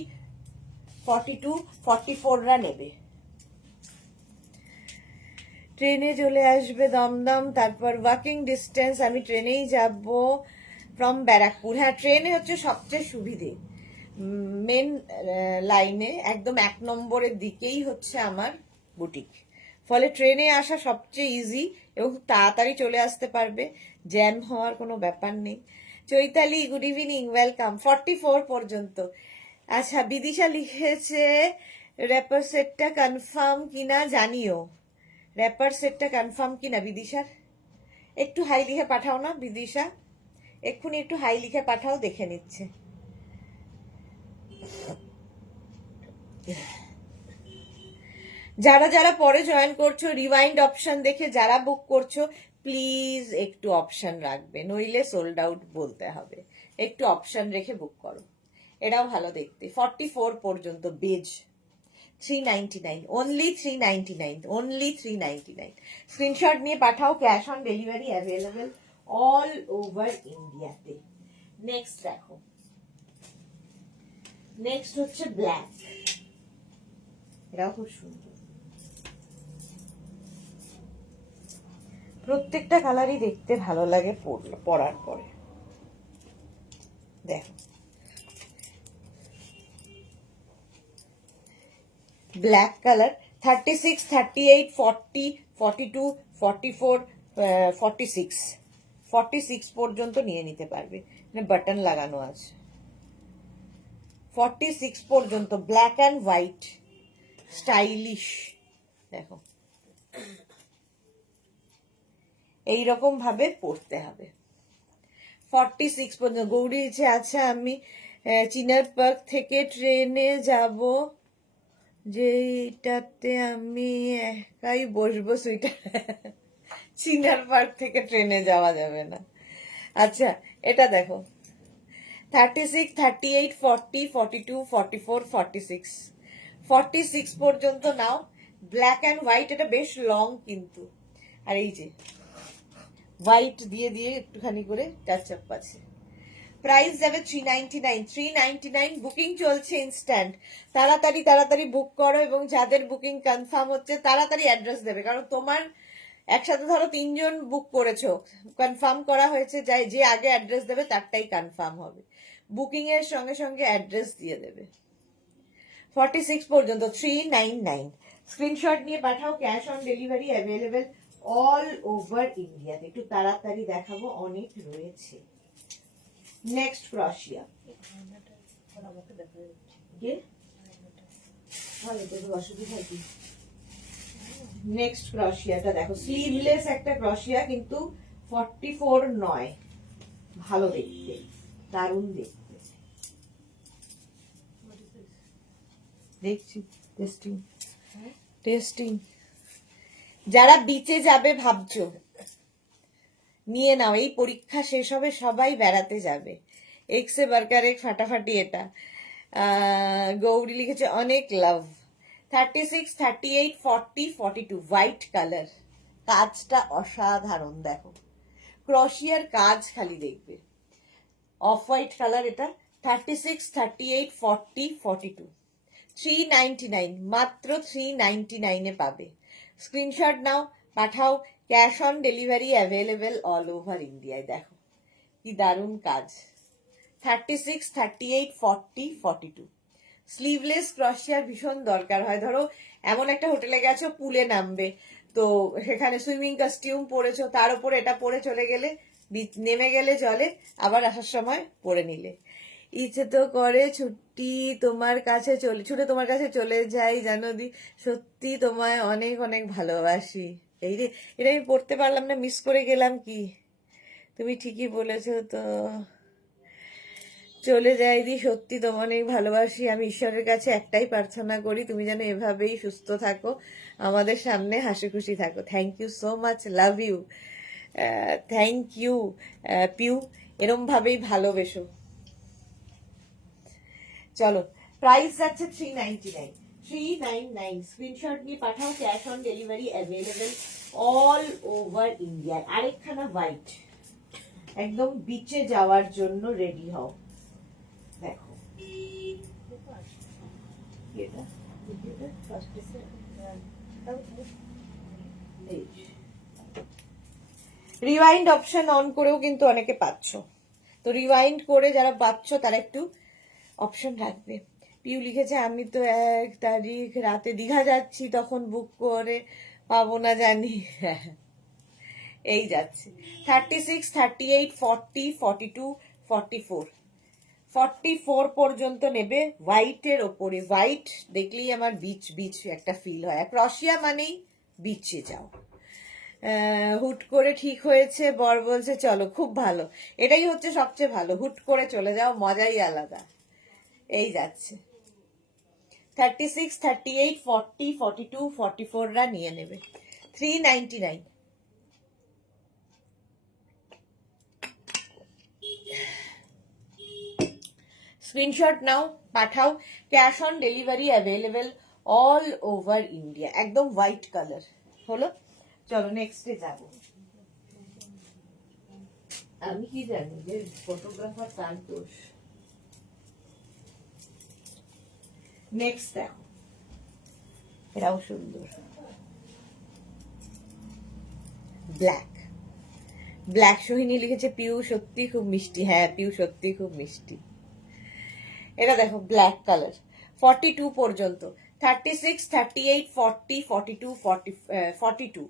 42, 44রা নেবে। ট্রেনে চলে আসবে দমদম, তারপর ওয়াকিং ডিস্টেন্স, আমি ট্রেনেই যাব ফ্রম ব্যারাকপুর। হ্যাঁ ট্রেনে হচ্ছে সবচেয়ে সুবিধে, মেন লাইনে একদম 1 নম্বরের দিকেই হচ্ছে আমার বুটিক, ফলে ট্রেনে আসা সবচেয়ে ইজি এবং তাড়াতাড়ি চলে আসতে পারবে, জ্যাম হওয়ার কোনো ব্যাপার নেই। Chaitali good evening, welcome. 44 পর্যন্ত। আচ্ছা বিদিশা লিখেছে র্যাপার সেটটা কনফার্ম কিনা জানিও। র্যাপার সেটটা কনফার্ম কিনা বিদিশার, একটু হাই লিখে পাঠাও না বিদিশা, এক্ষুনি একটু হাই লিখে পাঠাও, দেখে নিচ্ছে। যারা যারা পরে জয়েন করছো রিওয়াইন্ড অপশন দেখে যারা বুক করছো প্লিজ একটু অপশন রাখবে, নইলে সোল্ড আউট বলতে হবে, একটু অপশন রেখে বুক করো, এটাও ভালো দেখতে। 44 পর্যন্ত বেজ 399, অনলি 399, অনলি 399। স্ক্রিনশট নিয়ে পাঠাও, cash on delivery available all over ইন্ডিয়াতে। নেক্সট দেখো, নেক্সট হচ্ছে ব্ল্যাক, এটাও খুব সুন্দর, প্রত্যেকটা কালারই দেখতে ভালো লাগে পরার পরে। দেখো ব্ল্যাক কালার, 36, 38, 40, 42, 44, 46, 46 পর্যন্ত নিয়ে নিতে পারবে, বাটন লাগানো আছে। 46 পর্যন্ত ব্ল্যাক অ্যান্ড হোয়াইট, স্টাইলিশ। দেখো এইরকম ভাবে পড়তে হবে। 46 পর্যন্ত। গৌরী ইচ্ছে আছে আমি চিনার পার্ক থেকে ট্রেনে যাব, যেটাতে আমি একাই বসবো সুইটার। চিনার পার্ক থেকে ট্রেনে যাওয়া যাবে না। আচ্ছা এটা দেখো, 36, 38, 40, 42, 44, 46, 46 পর্যন্ত নাও, ব্ল্যাক অ্যান্ড হোয়াইট, এটা বেশ লং কিন্তু, আর এই যে হোয়াইট দিয়ে দিয়ে একটুখানি করে টাচ আপ আছে। প্রাইস যাবে 399, 399, বুকিং চলছে ইনস্ট্যান্ট, তাড়াতাড়ি তাড়াতাড়ি বুক করো, এবং যাদের বুকিং কনফার্ম হচ্ছে তাড়াতাড়ি অ্যাড্রেস দেবে, কারণ তোমার একসাথে ধরো 3 জন বুক করেছো, কনফার্ম করা হয়েছে, যে আগে অ্যাড্রেস দেবে তারটাই কনফার্ম হবে, বুকিং এর সঙ্গে সঙ্গে অ্যাড্রেস দিয়ে দেবে। 46 পর্যন্ত 399, স্ক্রিনশট নিয়ে পাঠাও, cash on delivery available all over ইন্ডিয়াতে। একটু তাড়াতাড়ি দেখাবো, অনেক রয়েছে। নেক্সট ক্রশিয়া, নেক্সট ক্রশিয়াটা দেখো, স্লিভলেস একটা ক্রশিয়া, কিন্তু 44 নয়, ভালো দেখতে, দারুণ দেখতে। দেখছি টেস্টিং, টেস্টিং। যারা বিচে যাবে ভাবছো নিয়ে নাও, এই পরীক্ষা শেষ হবে সবাই বেড়াতে যাবে। এক্সে বার্কার এক ফাটাফাটি এটা। গৌরী লিখেছে অনেক লাভ। 36, 38, 40, 42, হোয়াইট কালার, কাজটা অসাধারণ, দেখো ক্রশিয়ার কাজ খালি দেখবে, অফ হোয়াইট কালার। এটা 36, 38, 40, 42, 399, মাত্র 399 পাবে। স্ক্রিনশট নাও, পাঠাও। Cash on delivery available all over ইন্ডিয়ায়। দেখো কি দারুণ কাজ। 36, 38, 40, 42। স্লিভলেস ক্রশিয়ার ভীষণ দরকার হয়। ধরো এমন একটা হোটেলে গেছো, পুলে নামবে, তো সেখানে সুইমিং কস্টিউম পরেছো, তার উপরে এটা পরে চলে গেলে, নেমে গেলে জলে, আবার আসার সময় পরে নিলে। ইচ্ছে তো করে ছুটি তোমার কাছে ছুটে তোমার কাছে চলে যাই, জানো দি, সত্যি তোমায় অনেক অনেক ভালোবাসি। এই রে, এটা আমি পড়তে পারলাম না, মিস করে গেলাম কি। তুমি ঠিকই বলেছো তো, চলে যাই দি, সত্যি তোমার অনেক ভালোবাসি। আমি ঈশ্বরের কাছে একটাই প্রার্থনা করি, তুমি যেন এভাবেই সুস্থ থাকো, আমাদের সামনে হাসি খুশি থাকো। Thank you so much, love you. Thank you Piu, এরম ভাবেই ভালোবেসো। চলো, প্রাইস যাচ্ছে 399, 399। স্ক্রিনশট নিয়ে পাঠাও, cash on delivery available all over India. আরেকখানা হোয়াইট, একদম বিচে যাওয়ার জন্য রেডি হও। দেখো রিওয়াইন্ড অপশন অন করেও কিন্তু অনেকে পাচ্ছ, তো রিওয়াইন্ড করে যারা পাচ্ছ তারা একটু অপশন রাখবে। পিউ লিখেছে, আমি তো 1 তারিখ রাতে দীঘা যাচ্ছি, তখন বুক করে পাবো না জানি। এই যাচ্ছে 36, 38, 40, 42, 44, 44 পর্যন্ত নেবে। হোয়াইটের ওপরে, হোয়াইট দেখলেই আমার বিচ বিচ একটা ফিল হয়। ক্রশিয়া মানেই বিচে যাও। হুট করে ঠিক হয়েছে, বর বলছে চলো, খুব ভালো। এটাই হচ্ছে সবচেয়ে ভালো, হুট করে চলে যাও, মজাই আলাদা। এই যাচ্ছে 36, 38, 40, 42, 44রা নিয়ে নেবে। 399। স্ক্রিনশট নাও, পাঠাও। Cash on delivery available all over India. একদম হোয়াইট কালার হলো। চলো নেক্সটে যাব। আমি কি জানি যে ফটোগ্রাফার তান্তোষ। নেক্সট দেখো, এটাও সুন্দর, ব্ল্যাক। ব্ল্যাক সোহিনী লিখেছে, পিউ সত্যি খুব মিষ্টি। হ্যাঁ পিউ সত্যি খুব মিষ্টি। এটা দেখো ব্ল্যাক কালার, 42 পর্যন্ত, 36, 38, 40, 42, 42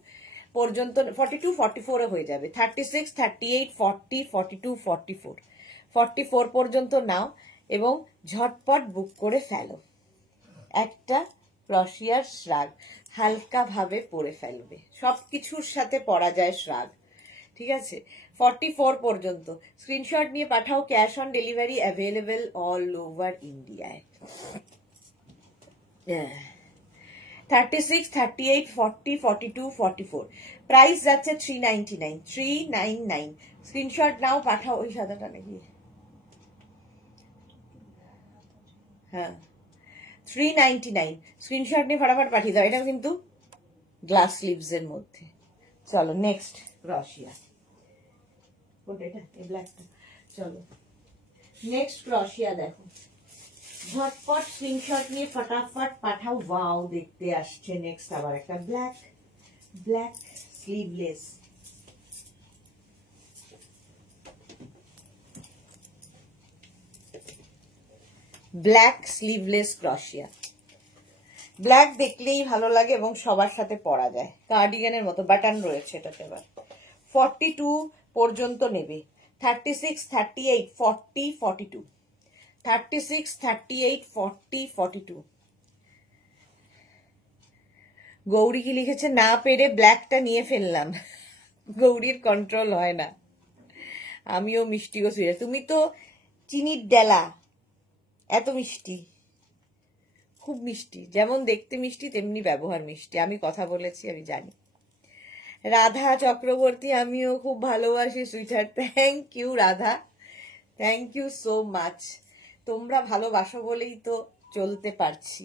পর্যন্ত, 42, 44 হয়ে যাবে। 36, 38, 40, 42, 44, 44 পর্যন্ত নাও এবং ঝটপট বুক করে ফেলো। একটা ক্রশিয়ার শ্রাগ হালকা ভাবে পরে ফেলবে, সবকিছুর সাথে পরা যায় শ্রাগ, ঠিক আছে। 44 পর্যন্ত স্ক্রিনশট নিয়ে পাঠাও, cash on delivery available all over ইন্ডিয়ায়। 36, 38, 40, 42, 44, প্রাইস যাচ্ছে 399, 399। স্ক্রিনশট নাও, পাঠাও। ওই সাদাটা নাকি, হ্যাঁ 399। স্ক্রিনশট নিয়ে ফটাফট পাঠিয়ে দাও। এটাও কিন্তু গ্লাস স্লিভস এর মধ্যে। চলো নেক্সট ক্রশিয়া, চলো নেক্সট ক্রশিয়া দেখো, ঝটপট স্ক্রিনশট নিয়ে ফটাফট পাঠাও। ওয়াও দেখতে আসছে। নেক্সট আবার একটা black, black sleeveless. Black sleeveless ক্রশিয়া। ব্ল্যাক দেখলেই ভালো লাগে এবং সবার সাথে পরা যায়, কার্ডিগানের মতো বাটন রয়েছে এটাতে। এবার 42 পর্যন্ত নেবে। 36, 38, 40, 42, 36, 38, 40, 42। গৌরী কি লিখেছে, না পেরে ব্ল্যাকটা নিয়ে ফেললাম। গৌরীর কন্ট্রোল হয় না। আমিও মিষ্টি গো সুইরা, তুমি তো চিনির ডেলা, এত মিষ্টি, খুব মিষ্টি। যেমন দেখতে মিষ্টি তেমনি ব্যবহার মিষ্টি। আমি কথা বলেছি, আমি জানি। রাধা চক্রবর্তী, আমিও খুব ভালোবাসি sweeter. Thank you Radha, thank you so much. তোমরা ভালোবাসো বলেই তো চলতে পারছি।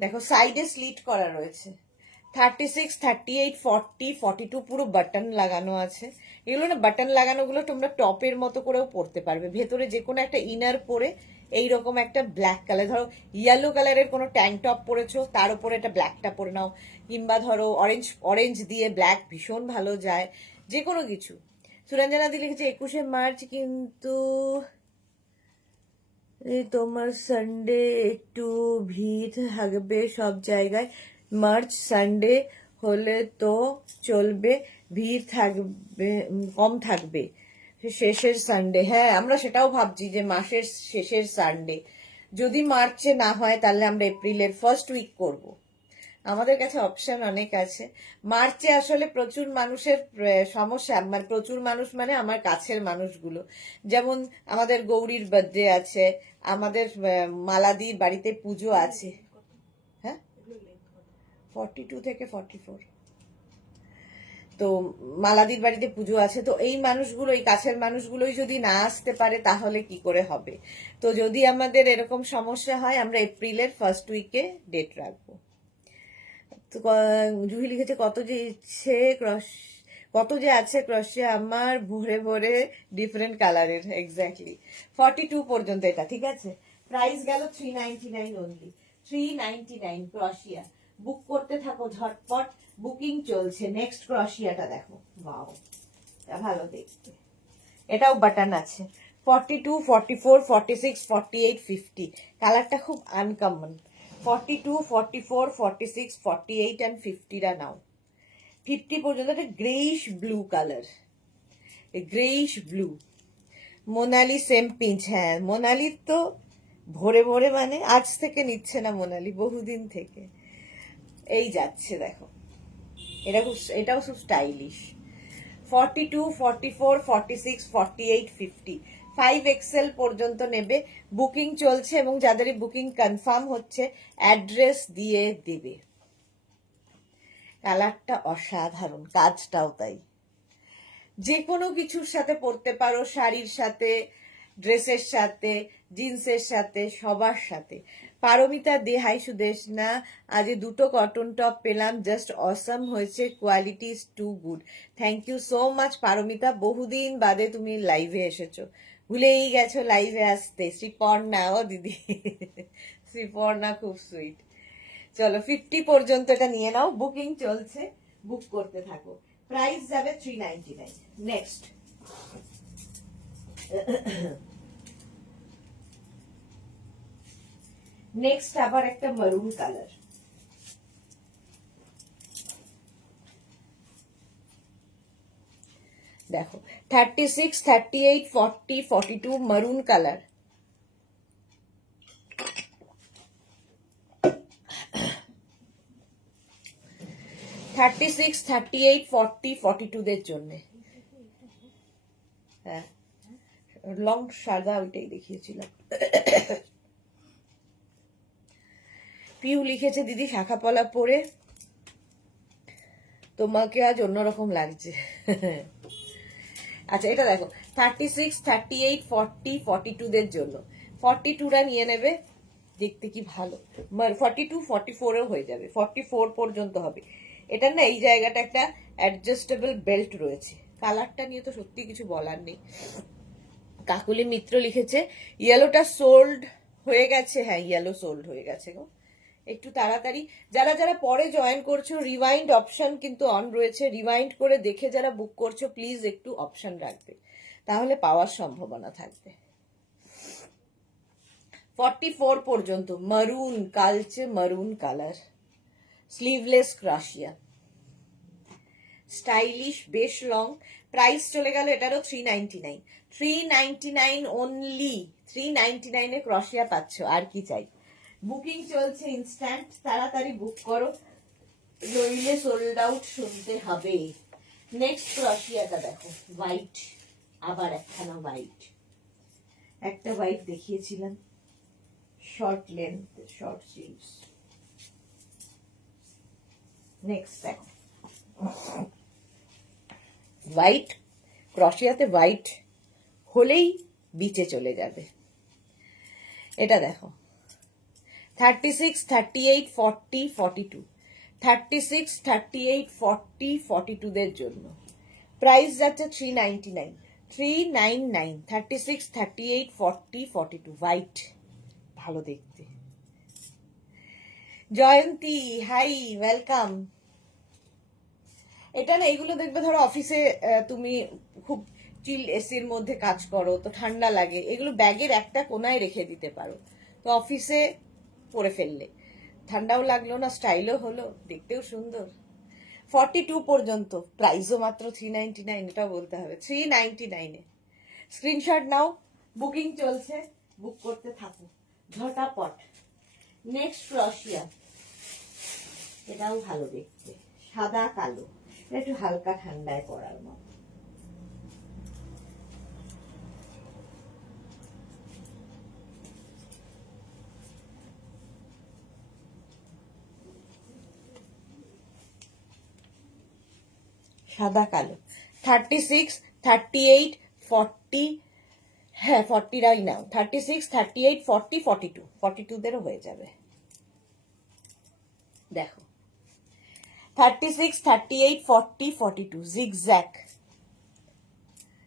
দেখো সাইডে স্লিট করা রয়েছে, 36, 38, 40, 42 পুরো বাটন লাগানো আছে। এগুলো না বাটন লাগানোগুলো তোমরা টপের মতো করেও পরতে পারবে, ভেতরে যে কোনো একটা ইনার পরে এইরকম একটা ব্ল্যাক কালার, ধরো ইয়েলো কালারের কোনো ট্যাঙ্ক টপ পরেছো, তার উপরে একটা ব্ল্যাকটা পরে নাও, কিংবা ধরো অরেঞ্জ অরেঞ্জ দিয়ে ব্ল্যাক ভীষণ ভালো যায়, যে কোনো কিছু। সুরঞ্জনা দি লিখেছে 21শে মার্চ কিন্তু এই তোমার সানডে একটু ভিড় থাকবে সব জায়গায়। মার্চ সানডে হলে তো চলবে, ভিড় থাকবে, কম থাকবে শেষের সানডে। হ্যাঁ, আমরা সেটাও ভাবছি যে মাসের শেষের সানডে যদি মার্চে না হয় তাহলে আমরা এপ্রিলের ফার্স্ট উইক করব। আমাদের কাছে অপশন অনেক আছে। মার্চে আসলে প্রচুর মানুষের সমস্যা, মানে প্রচুর মানুষ মানে আমার কাছের মানুষগুলো, যেমন আমাদের গৌরীর বার্থডে আছে, আমাদের মালাদির বাড়িতে পুজো আছে। হ্যাঁ, 42 থেকে 44। তো মালাদির বাড়িতে পুজো আছে, তো এই মানুষগুলো, এই কাছের মানুষগুলোই যদি না আসতে পারে তাহলে কি করে হবে। তো যদি আমাদের এরকম সমস্যা হয় আমরা এপ্রিলের ফার্স্ট উইকে ডেট রাখবো। তো জুহি লিখেছে কত যে ইচ্ছে ক্রস, কত যে আছে ক্রসে আমার ভরে ভরে ডিফারেন্ট কালারের। এক্স্যাক্টলি 42 পর্যন্ত এটা, ঠিক আছে। প্রাইস গেল 399 অনলি, 399 ক্রসিয়া। বুক করতে থাকো ঝটপট, বুকিং চলছে। নেক্সট ক্রসিয়াটা দেখো, ওয়াও, ভালো দেখতে, এটাও বাটন আছে। 42, 44, 46, 48, 50 কালারটা খুব আনকমন। 42, 44, 46, 48 and 50টা নাও। 50 পর্যন্ত একটা greyish blue colour, greyish blue. Monali same pinch. হ্যাঁ, মোনালির তো ভরে ভরে, মানে আজ থেকে নিচ্ছে না মোনালি, বহুদিন থেকে এই যাচ্ছে। দেখো এটাও খুব স্টাইলিশ। 42, 44, 46, 48, 50 5XL পর্যন্ত নেবে। বুকিং চলছে এবং যাদেরই বুকিং কনফার্ম হচ্ছে অ্যাড্রেস দিয়ে দেবে। কালারটা অসাধারণ, কাজটাও তাই। যে কোনো কিছুর সাথে পরতে পারো, শাড়ির সাথে, ড্রেসের সাথে, জিন্সের সাথে, সবার সাথে। পারমিতা দে হাই সুদেশ না, আজ দুটো কটন টপ পেলাম, জাস্ট অসম হয়েছে, quality is too good. Thank you so much Paromita, বহুদিন বাদে তুমি লাইভে এসেছো, ভুলেই গেছো লাইভে আসতে। শ্রীপর্ণা, ও দিদি শ্রীপর্ণা খুব সুইট। চলো 50 পর্যন্ত এটা নিয়ে নাও, বুকিং চলছে, বুক করতে থাকো। প্রাইস যাবে 399। নেক্সট নেক্সট আবার একটা মারুন কালার। দেখো 36, 38, 40, 42 মারুন কালার। থার্টি সিক্স, 38, 40, 42 দের জন্য। হ্যাঁ, লং সাদা ওইটাই দেখিয়েছিলাম। পিউ লিখেছে দিদি শাখা পলা পরে তোমাকে আজ অন্যরকম লাগছে। আচ্ছা, এটা দেখো 36, 38, 40, 42 দের জন্য। 42টা নিয়ে নেবে, দেখতে কি ভালো। 42, 44এও হয়ে যাবে, 44 পর্যন্ত হবে। এটা না, এই জায়গাটা একটা অ্যাডজাস্টেবল বেল্ট রয়েছে। কালারটা নিয়ে তো সত্যি কিছু বলার নেই। কাকুলি মিত্র লিখেছে ইয়েলোটা সোল্ড হয়ে গেছে। হ্যাঁ, ইয়েলো সোল্ড হয়ে গেছে গো, একটু তাড়াতাড়ি। যারা যারা পরে জয়েন করছো, রিওয়াইন্ড অপশন কিন্তু অন রয়েছে, রিওয়াইন্ড করে দেখে যারা বুক করছো প্লিজ একটু অপশন রাখবে, তাহলে পাওয়ার সম্ভাবনা থাকবে। 44 পর্যন্ত মারুন, কালচে মারুন কালার, স্লিভলেস ক্রাশিয়া, স্টাইলিশ, বেশ লং। প্রাইস চলে গেল এটারও 399, 399 অনলি। 399 এ ক্রশিয়া পাচ্ছ, আর কি চাই। বুকিং চলছে ইনস্ট্যান্ট, তাড়াতাড়ি বুক করো, নইলে সোল্ড আউট শুনতে হবে। নেক্সট ক্রশিয়াটা দেখো, হোয়াইট, আবার একখানা হোয়াইট। একটা হোয়াইট দেখিয়েছিলাম, short length, short sleeves. Next দেখো হোয়াইট, ক্রশিয়াতে হোয়াইট হলেই বিচে চলে যাবে। এটা দেখো 36, 38, 40, 42 36, 38, 40, 42 দের জন্য প্রাইস যাচ্ছে 399, 399, 36, 38, 40, 42 হোয়াইট, ভালো দেখতে। জয়ন্তী হাই, ওয়েলকাম। এটা না, এগুলো দেখবে ধরো অফিসে তুমি খুব চিল এসির মধ্যে কাজ করো তো ঠান্ডা লাগে, এগুলো ব্যাগের একটা কোনায় রেখে দিতে পারো, তো অফিসে পরে ফেললে ঠান্ডাও লাগলো না, স্টাইলও হলো, দেখতেও সুন্দর। 42 পর্যন্ত, প্রাইসও মাত্র 399, এটাও বলতে হবে 399-এ। স্ক্রিনশট নাও, বুকিং চলছে, বুক করতে থাকো ঝটাপট। নেক্সট ক্রশিয়া, এটাও ভালো দেখতে, সাদা কালো, এটা একটু হালকা ঠান্ডায় পরার মতো। সাদা কালো, 36, 38, 40, হ্যাঁ 40রাই নাও, 36, 38, 40, 42, 42দেরও হয়ে যাবে। দেখো 36, 38, 40, 42 জিগজ্যাক,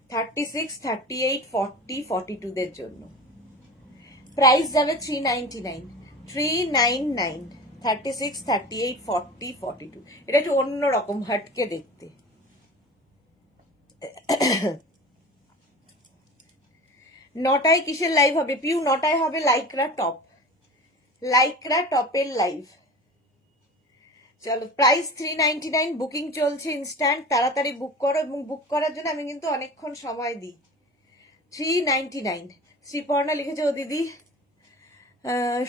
36, 38, 40, 42 দের জন্য প্রাইস যাবে 399, 399, 36, 38, 40, 42। এটা একটু অন্যরকম হাটকে দেখতে। নটায় কিসের লাইভ হবে পিউ? নটায় হবে লাইক্রা টপ, লাইক্রা টপের লাইভ। চলো, প্রাইস 399, বুকিং চলছে ইনস্ট্যান্ট, তাড়াতাড়ি বুক করো, এবং বুক করার জন্য আমি কিন্তু অনেকক্ষণ সময় দিই। 399। শ্রীপর্ণা লিখেছে, ও দিদি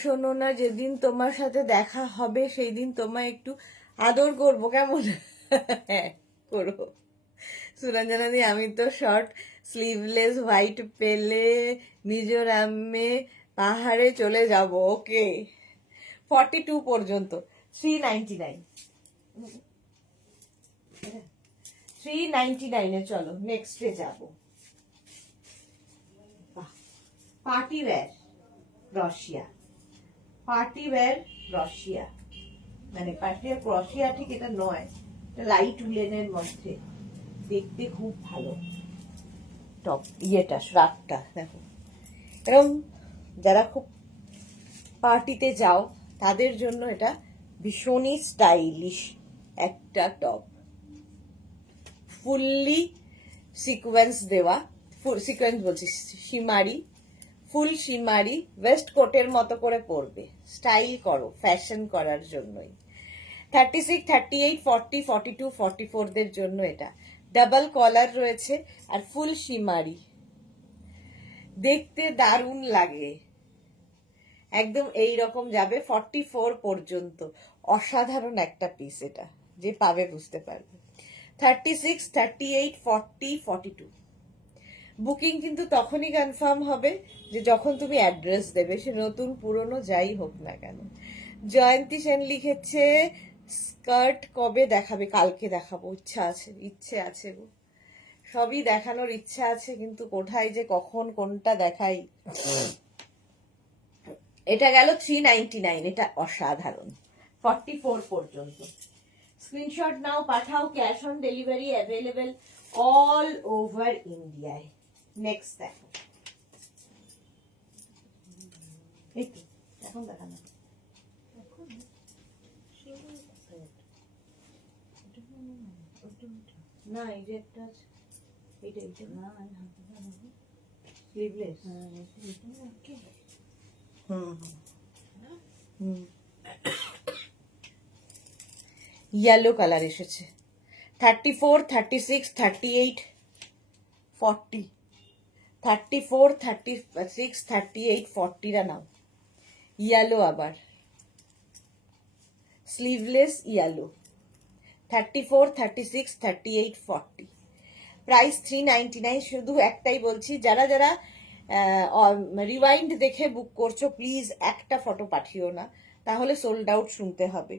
শোনো না, যেদিন তোমার সাথে দেখা হবে সেই দিন তোমায় একটু আদর করবো, কেমন? হ্যাঁ করো। সুরঞ্জনা দি, আমি তো শর্ট স্লিভলেস হোয়াইট পেলে মিজোরামে পাহাড়ে চলে যাব। ওকে, 42 পর্যন্ত, 399, 399-এ। চলো নেক্সটে যাবো। পার্টি ওয়্যার ক্রশিয়া, পার্টি ওয়্যার ক্রশিয়া, মানে পার্টি ওয়্যার ক্রশিয়া ঠিক এটা নয়, লাইট উলেনের মধ্যে দেখতে খুব ভালো। টপ ইয়েটা, শ্রাগটা দেখো, এরকম যারা খুব পার্টিতে যাও তাদের জন্য এটা ভীষণই স্টাইলিশ একটা টপ, ফুললি সিকোয়েন্স দেওয়া, ফুল সিকোয়েন্স বলছি, সীমারি, ফুল সীমারি, ওয়েস্ট কোটের মতো করে পরবে, স্টাইল করো, ফ্যাশন করার জন্যই। 36, 38, 40, 42, 44 দের জন্য এটা ডাবল কলার রয়েছে আর ফুল সীমারি, দেখতে দারুণ লাগে, একদম এই রকম যাবে 44 পর্যন্ত। অসাধারণ একটা পিস, এটা যে পাবে বুঝতে পারবে। 36, 38, 40, 42 বুকিং কিন্তু তখনই কনফার্ম হবে যে যখন তুমি অ্যাড্রেস দেবে, সে নতুন পুরনো যাই হোক না কেন। জয়ন্তী সেন লিখেছে, স্কার্ট কবে দেখাবে? কালকে দেখাবো, ইচ্ছে আছে গো, সবই দেখানোর ইচ্ছা আছে, কিন্তু কোথায় যে কখন কোনটা দেখাই। এটা গেল 399, এটা অসাধারণ, 44 পর্যন্ত। স্ক্রিনশট নাও, পাঠাও, cash on delivery available all over ইন্ডিয়ায়। নেক্সট দেখো, এই তো এখন দেখানো, না এই যে একটা আছে, এইটা না স্লিভলেস, ইয়েলো কালার এসেছে। 34, 36, 38, 40, 34, 36, 38, 40রা নাও। ইয়েলো আবার স্লিভলেস ইয়েলো, 34, 36, 38, 40, প্রাইস 399। শুধু একটাই বলছি, যারা যারা রিওয়াইন্ড দেখে বুক করছো প্লিজ একটা ফটো পাঠিও না, তাহলে সোল্ড আউট শুনতে হবে।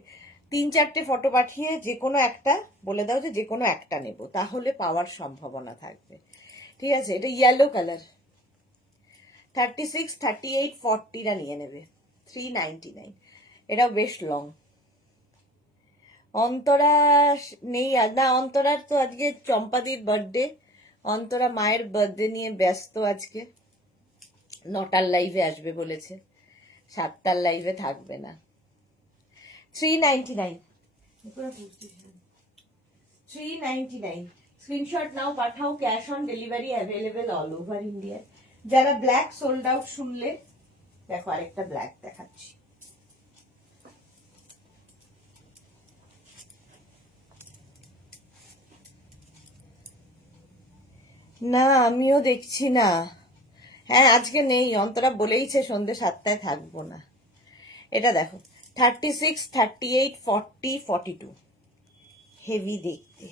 3-4টে ফটো পাঠিয়ে যে কোনো একটা বলে দাও যে কোনো একটা নেব, তাহলে পাওয়ার সম্ভাবনা থাকবে, ঠিক আছে? এটা ইয়েলো কালার, 36, 38, 40রা নিয়ে নেবে, 399। এটাও বেশ লং, অন্তরা নেই আজ, না অন্তরার তো আজকে চম্পাদির বার্থডে, অন্তরা মায়ের বার্থডে নিয়ে ব্যস্ত আজকে, 9টার লাইভে আসবে বলেছে, 7টার লাইভে থাকবে না। 399 399 স্ক্রিনশট নাও, পাঠাও, cash on delivery available all over India. যারা ব্ল্যাক সোল্ড আউট শুনলে, দেখো আরেকটা ব্ল্যাক দেখাচ্ছি। না আমিও দেখছি না। হ্যাঁ আজকে নেই, অন্তরা বলেইছে সন্ধ্যে 7টায় থাকবো না। এটা দেখো 36, 38, 40, 42, হেভি দেখতে।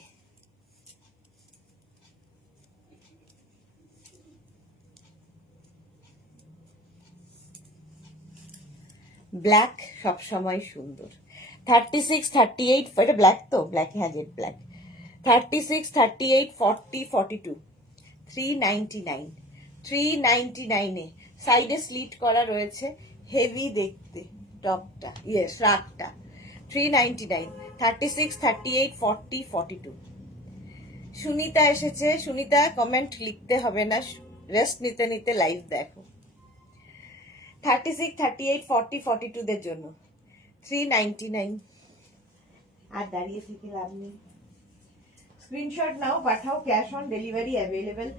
ব্ল্যাক সবসময় সুন্দর। 36, 38, এটা ব্ল্যাক তো, ব্ল্যাক, হ্যাঁ জেড ব্ল্যাক। 36, 38, 40, 42, 399, 399 সাইডে স্লিট করা রয়েছে, হেভি দেখতে টপটা, শ্রাগটা। 399, 36, 38, 40, 42। সুনিতা এসেছে, সুনিতা কমেন্ট লিখতে হবে না, রেস্ট নিতে নিতে লাইভ দেখো। 36, 38, 40, 42 দের জন্য 399। আর দাঁড়িয়ে থেকে লাভ নেই, স্ক্রিনশট নাও, পাঠাও, cash on delivery available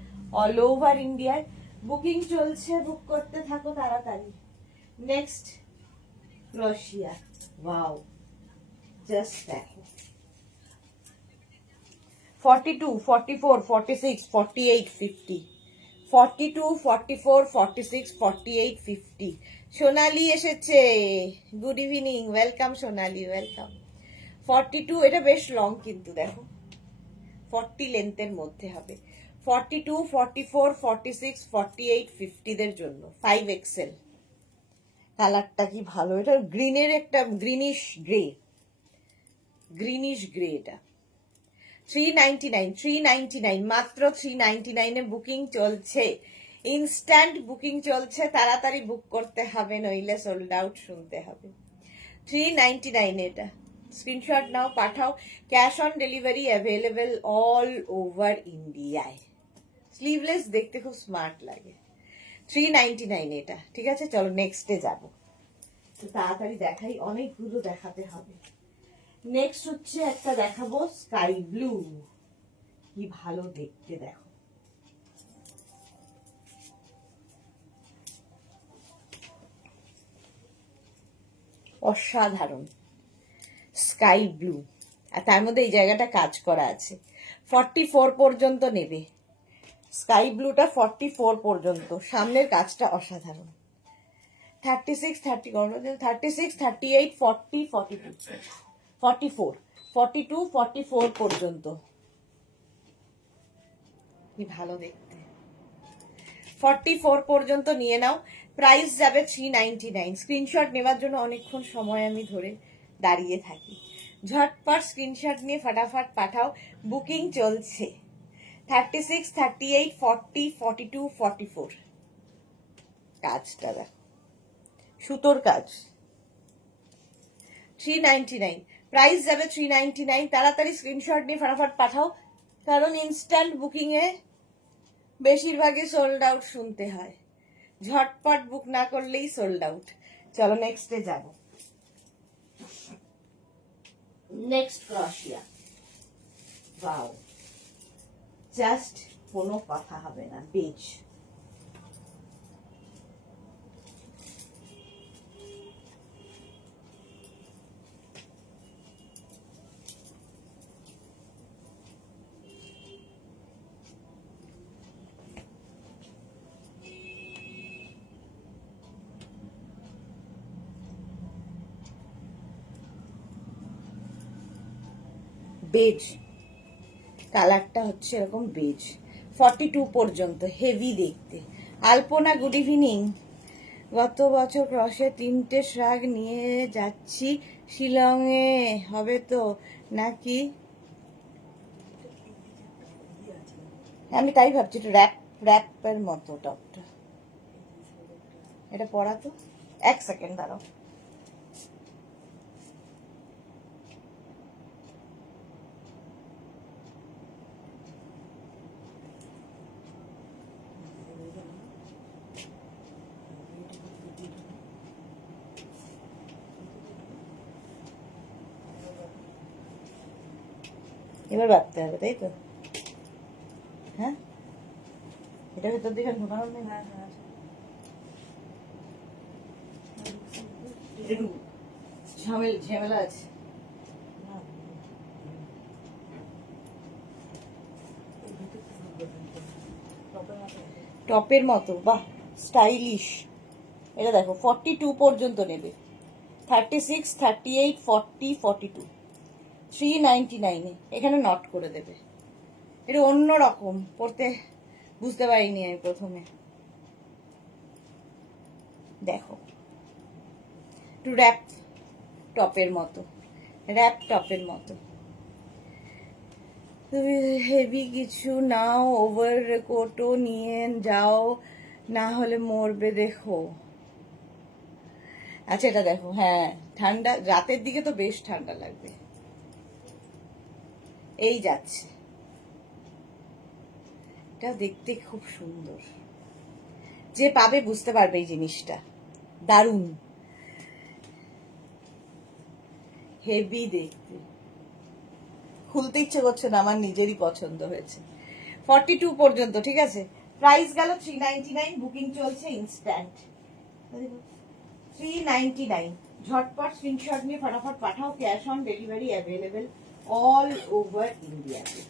all over ইন্ডিয়ায়। বুকিং চলছে, বুক করতে থাকো তাড়াতাড়ি। নেক্সট ক্রোশিয়া, ওয়াও, জাস্ট দেখো। 42, 44, 46, 48, 50, 42, 44, 46, 48, 50। সোনালি এসেছে, গুড ইভিনিং, ওয়েলকাম সোনালি, ওয়েলকাম। 42, এটা বেশ লং কিন্তু দেখো, 40 লেন্থের মধ্যে হবে। 42, 44, 46, 48, 50 দের জন্য 5XL। কালারটা কি ভালো, এটা গ্রিনের একটা গ্রিনিশ গ্রে, গ্রিনিশ গ্রে এটা। 399, 399, মাত্র 399 এ বুকিং চলছে, ইনস্ট্যান্ট বুকিং চলছে, তাড়াতাড়ি বুক করতে হবে নইলে সোল্ড আউট শুনতে হবে। 399 এটা, স্ক্রিনশট নাও, পাঠাও, cash on delivery available all over ইন্ডিয়ায়। স্লিভলেস দেখতে খুব স্মার্ট লাগে। 399 এটা, ঠিক আছে। চলো নেক্সটে যাবো, তো তাড়াতাড়ি দেখাই, অনেকগুলো দেখাতে হবে। নেক্সট হচ্ছে একটা দেখাবো স্কাই ব্লু, কি ভালো দেখতে দেখো, অসাধারণ স্কাই ব্লু, আর তার মধ্যে এই জায়গাটা কাজ করা আছে। 44 পর্যন্ত নেবে, স্কাই ব্লুটা 44 পর্যন্ত, সামনের কাজটা অসাধারণ। 36, 36, 38, 40, 42, 44, 42, 44 পর্যন্ত, কি ভালো দেখতে। 44 পর্যন্ত নিয়ে নাও, প্রাইস যাবে 399। স্ক্রিনশট নেওয়ার জন্য অনেকক্ষণ সময় আমি ধরে দাঁড়িয়ে থাকি, ঝটপট স্ক্রিনশট নিয়ে ফাটাফাট পাঠাও, বুকিং চলছে। 36, 38, 40, 42, 44, কাজটা দেখো, সুতোর কাজ। 399, প্রাইস যাবে 399। তাড়াতাড়ি স্ক্রিনশট নিয়ে ফাটাফাট পাঠাও, কারণ ইনস্ট্যান্ট বুকিং এ বেশিরভাগই সোল্ড আউট শুনতে হয়, ঝটপট বুক না করলেই সোল্ড আউট। চলো নেক্সটে যাব। নেক্সট ক্রোশিয়া, ওয়াও, জাস্ট কোনো কথা হবে না, বেজ। বেজ কালারটা হচ্ছে এরকম বেজ, 42 পর্যন্ত, হেভি দেখতে। আলপনা, গুড ইভিনিং। গত বছর ক্রসে 3টে শ্রাগ নিয়ে যাচ্ছি শিলংয়ে, হবে তো নাকি? আমি তাই ভাবছি, একটু র্যাপের মতো টপটা, এটা পরা তো। এক সেকেন্ড দাঁড়াও, এবার ভাবতে হবে, তাই তো? হ্যাঁ, এটা ভেতর দিকে ঢোকানো নেই। একটু ঝামেলা আছে। টপের মতো, বাহ, স্টাইলিশ। এটা দেখো 42 পর্যন্ত নেবে, 36, 38, 40, 42, 399 এখানে নট করে দেবে। এটা অন্য রকম পড়তে, বুঝতে পারিনি আমি প্রথমে। দেখো একটু র্যাপ টপের মতো, র্যাপ টপের মতো। তুমি হেভি কিছু নাও, ওভার কোটও নিয়ে যাও, না হলে মরবে। দেখো, আচ্ছা এটা দেখো, হ্যাঁ ঠান্ডা রাতের দিকে তো বেশ ঠান্ডা লাগবে। এই যাচ্ছে, এটা দেখতে খুব সুন্দর, যে পাবে বুঝতে পারবে এই জিনিসটা দারুণ, হেভি দেখতে। খুলতে ইচ্ছে করছে না, আমার নিজেরই পছন্দ হয়েছে। 42 পর্যন্ত, ঠিক আছে। প্রাইস গেল 399, বুকিং চলছে ইনস্ট্যান্ট। 399, ঝটপট স্ক্রিনশট নিয়ে ফটাফট পাঠাও, cash on delivery available all over ইন্ডিয়াতে।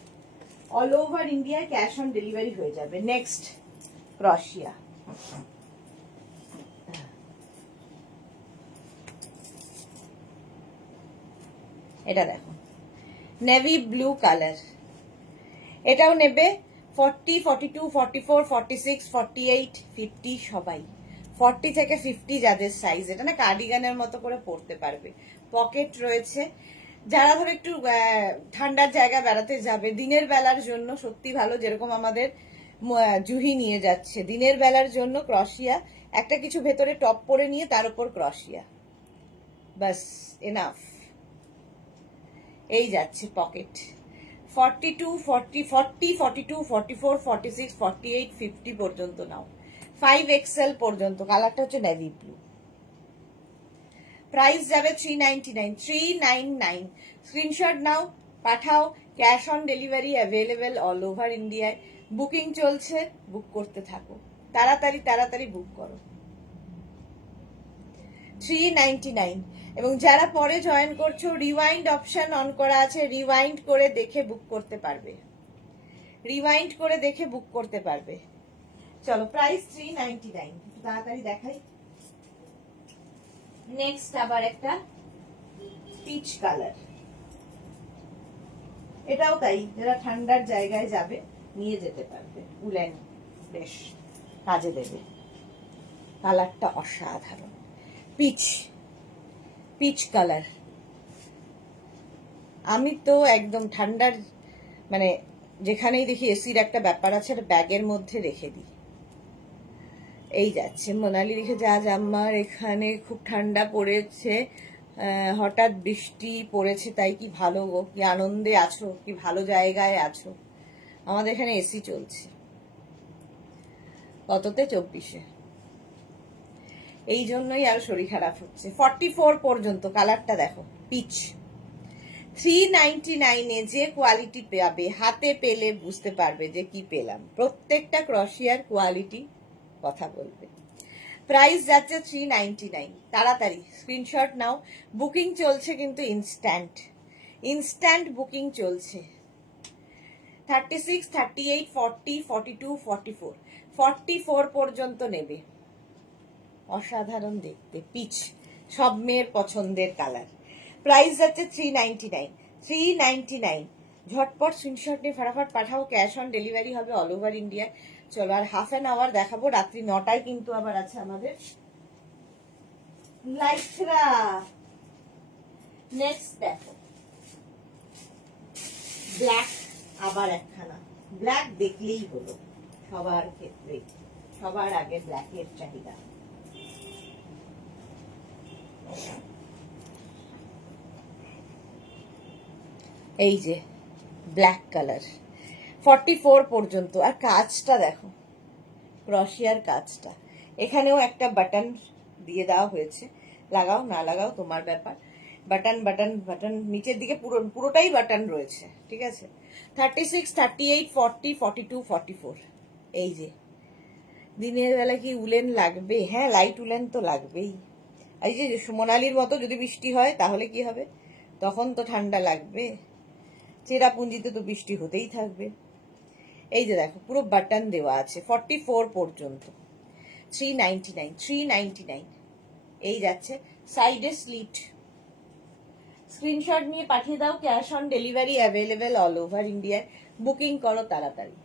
অল ওভার ইন্ডিয়ায় ক্যাশ অন ডেলিভারি হয়ে যাবে। নেক্সট ক্রশিয়া, এটা দেখো নেভি ব্লু কালার, এটাও নেবে 40, 42, 44, 46, 48, 50 সবাই। 40 থেকে 50 যাদের সাইজ, এটা না কার্ডিগানের মতো করে পরতে পারবে। পকেট রয়েছে, যারা ধরো একটু ঠান্ডার জায়গা বেড়াতে যাবে দিনের বেলার জন্য সত্যি ভালো, যেরকম আমাদের জুহি নিয়ে যাচ্ছে দিনের বেলার জন্য ক্রশিয়া, একটা কিছু ভেতরে টপ পরে নিয়ে তার উপর ক্রশিয়া, বাস এনাফ। এই যাচ্ছে পকেট 42, 40, 40, 42, 44, 46, 48, 50 পর্যন্ত নাও, 5XL পর্যন্ত। কালারটা হচ্ছে নেভি ব্লু। প্রাইস যাবে 399, 399। স্ক্রিনশট নাও, পাঠাও, cash on delivery available all over ইন্ডিয়ায়। বুকিং চলছে, বুক করতে থাকো, তাড়াতাড়ি তাড়াতাড়ি বুক করো। 399। এবং যারা পরে জয়েন করছো, রিওয়াইন্ড অপশন অন করা আছে, রিওয়াইন্ড করে দেখে বুক করতে পারবে, রিওয়াইন্ড করে দেখে বুক করতে পারবে। চলো, প্রাইস 399, তাড়াতাড়ি দেখাই। নেক্সট আবার একটা পিচ কালার, এটাও তাই, যারা ঠান্ডার জায়গায় যাবে নিয়ে যেতে পারবে, উলেন বেশ কাজে দেবে। কালারটা অসাধারণ, পিচ পিচ কালার। আমি তো একদম ঠান্ডার মানে যেখানেই দেখি এসির একটা ব্যাপার আছে, ব্যাগের মধ্যে রেখে দিই। এই যাচ্ছে, মোনালি লিখেছে আজ আমার এখানে খুব ঠান্ডা পড়েছে, হঠাৎ বৃষ্টি পড়েছে, তাই কি ভালো গো, কি আনন্দে আছো, কি ভালো জায়গায় আছো। আমাদের এখানে এসি চলছে। কততে? 24-এ। এই জন্যই আর শরীর খারাপ হচ্ছে। 44 পর্যন্ত, কালারটা দেখো, পিচ। 399-এ যে কোয়ালিটি পাবে, হাতে পেলে বুঝতে পারবে যে কি পেলাম। প্রত্যেকটা ক্রশিয়ার কোয়ালিটি কথা বলবে। প্রাইস যাচ্ছে 399, তাড়াতাড়ি স্ক্রিনশট নাও, বুকিং চলছে কিন্তু ইনস্ট্যান্ট, ইনস্ট্যান্ট বুকিং চলছে। 36, 38, 40, 42, 44, 44 পর্যন্ত নেবে। অসাধারণ দেখতে, পিচ, সব মেয়ের পছন্দের কালার। প্রাইস যাচ্ছে 399, 399। ঝটপট স্ক্রিনশট নিয়ে ফটাফট পাঠাও, ক্যাশ অন ডেলিভারি হবে অল ওভার ইন্ডিয়া। চলো, আর হাফ অ্যান আওয়ার দেখাবো, রাত্রি 9টায় কিন্তু আবার আছে আমাদের লাইকরা। নেক্সট দেখো ব্ল্যাক, আবার একখানা ব্ল্যাক দেখলেই হলো সবার ক্ষেত্রে, সবার আগে ব্ল্যাকের চাহিদা। এই যে ব্ল্যাক কালার, 44 পর্যন্ত। আর কাজটা দেখো, ক্রশিয়ার কাজটা, এখানেও একটা বাটন দিয়ে দেওয়া হয়েছে, লাগাও না লাগাও তোমার ব্যাপার। বাটন বাটন বাটন, নিচের দিকে পুরোটাই বাটন রয়েছে, ঠিক আছে। 36, 38, 40, 42, 44। এই যে দিনের বেলা কি উলেন লাগবে? হ্যাঁ, লাইট উলেন তো লাগবেই। এই যে সোনালির মতো যদি বৃষ্টি হয় তাহলে কি হবে? তখন তো ঠান্ডা লাগবে। চেরাপুঞ্জিতে তো বৃষ্টি হতেই থাকবে। এই যে দেখো পুরো বাটন দেওয়া আছে 44 পর্যন্ত। 399, 399। এই যাচ্ছে সাইডে স্লিট। স্ক্রিনশট নিয়ে পাঠিয়ে দাও, cash on delivery available all over ইন্ডিয়ায়। বুকিং করো তাড়াতাড়ি।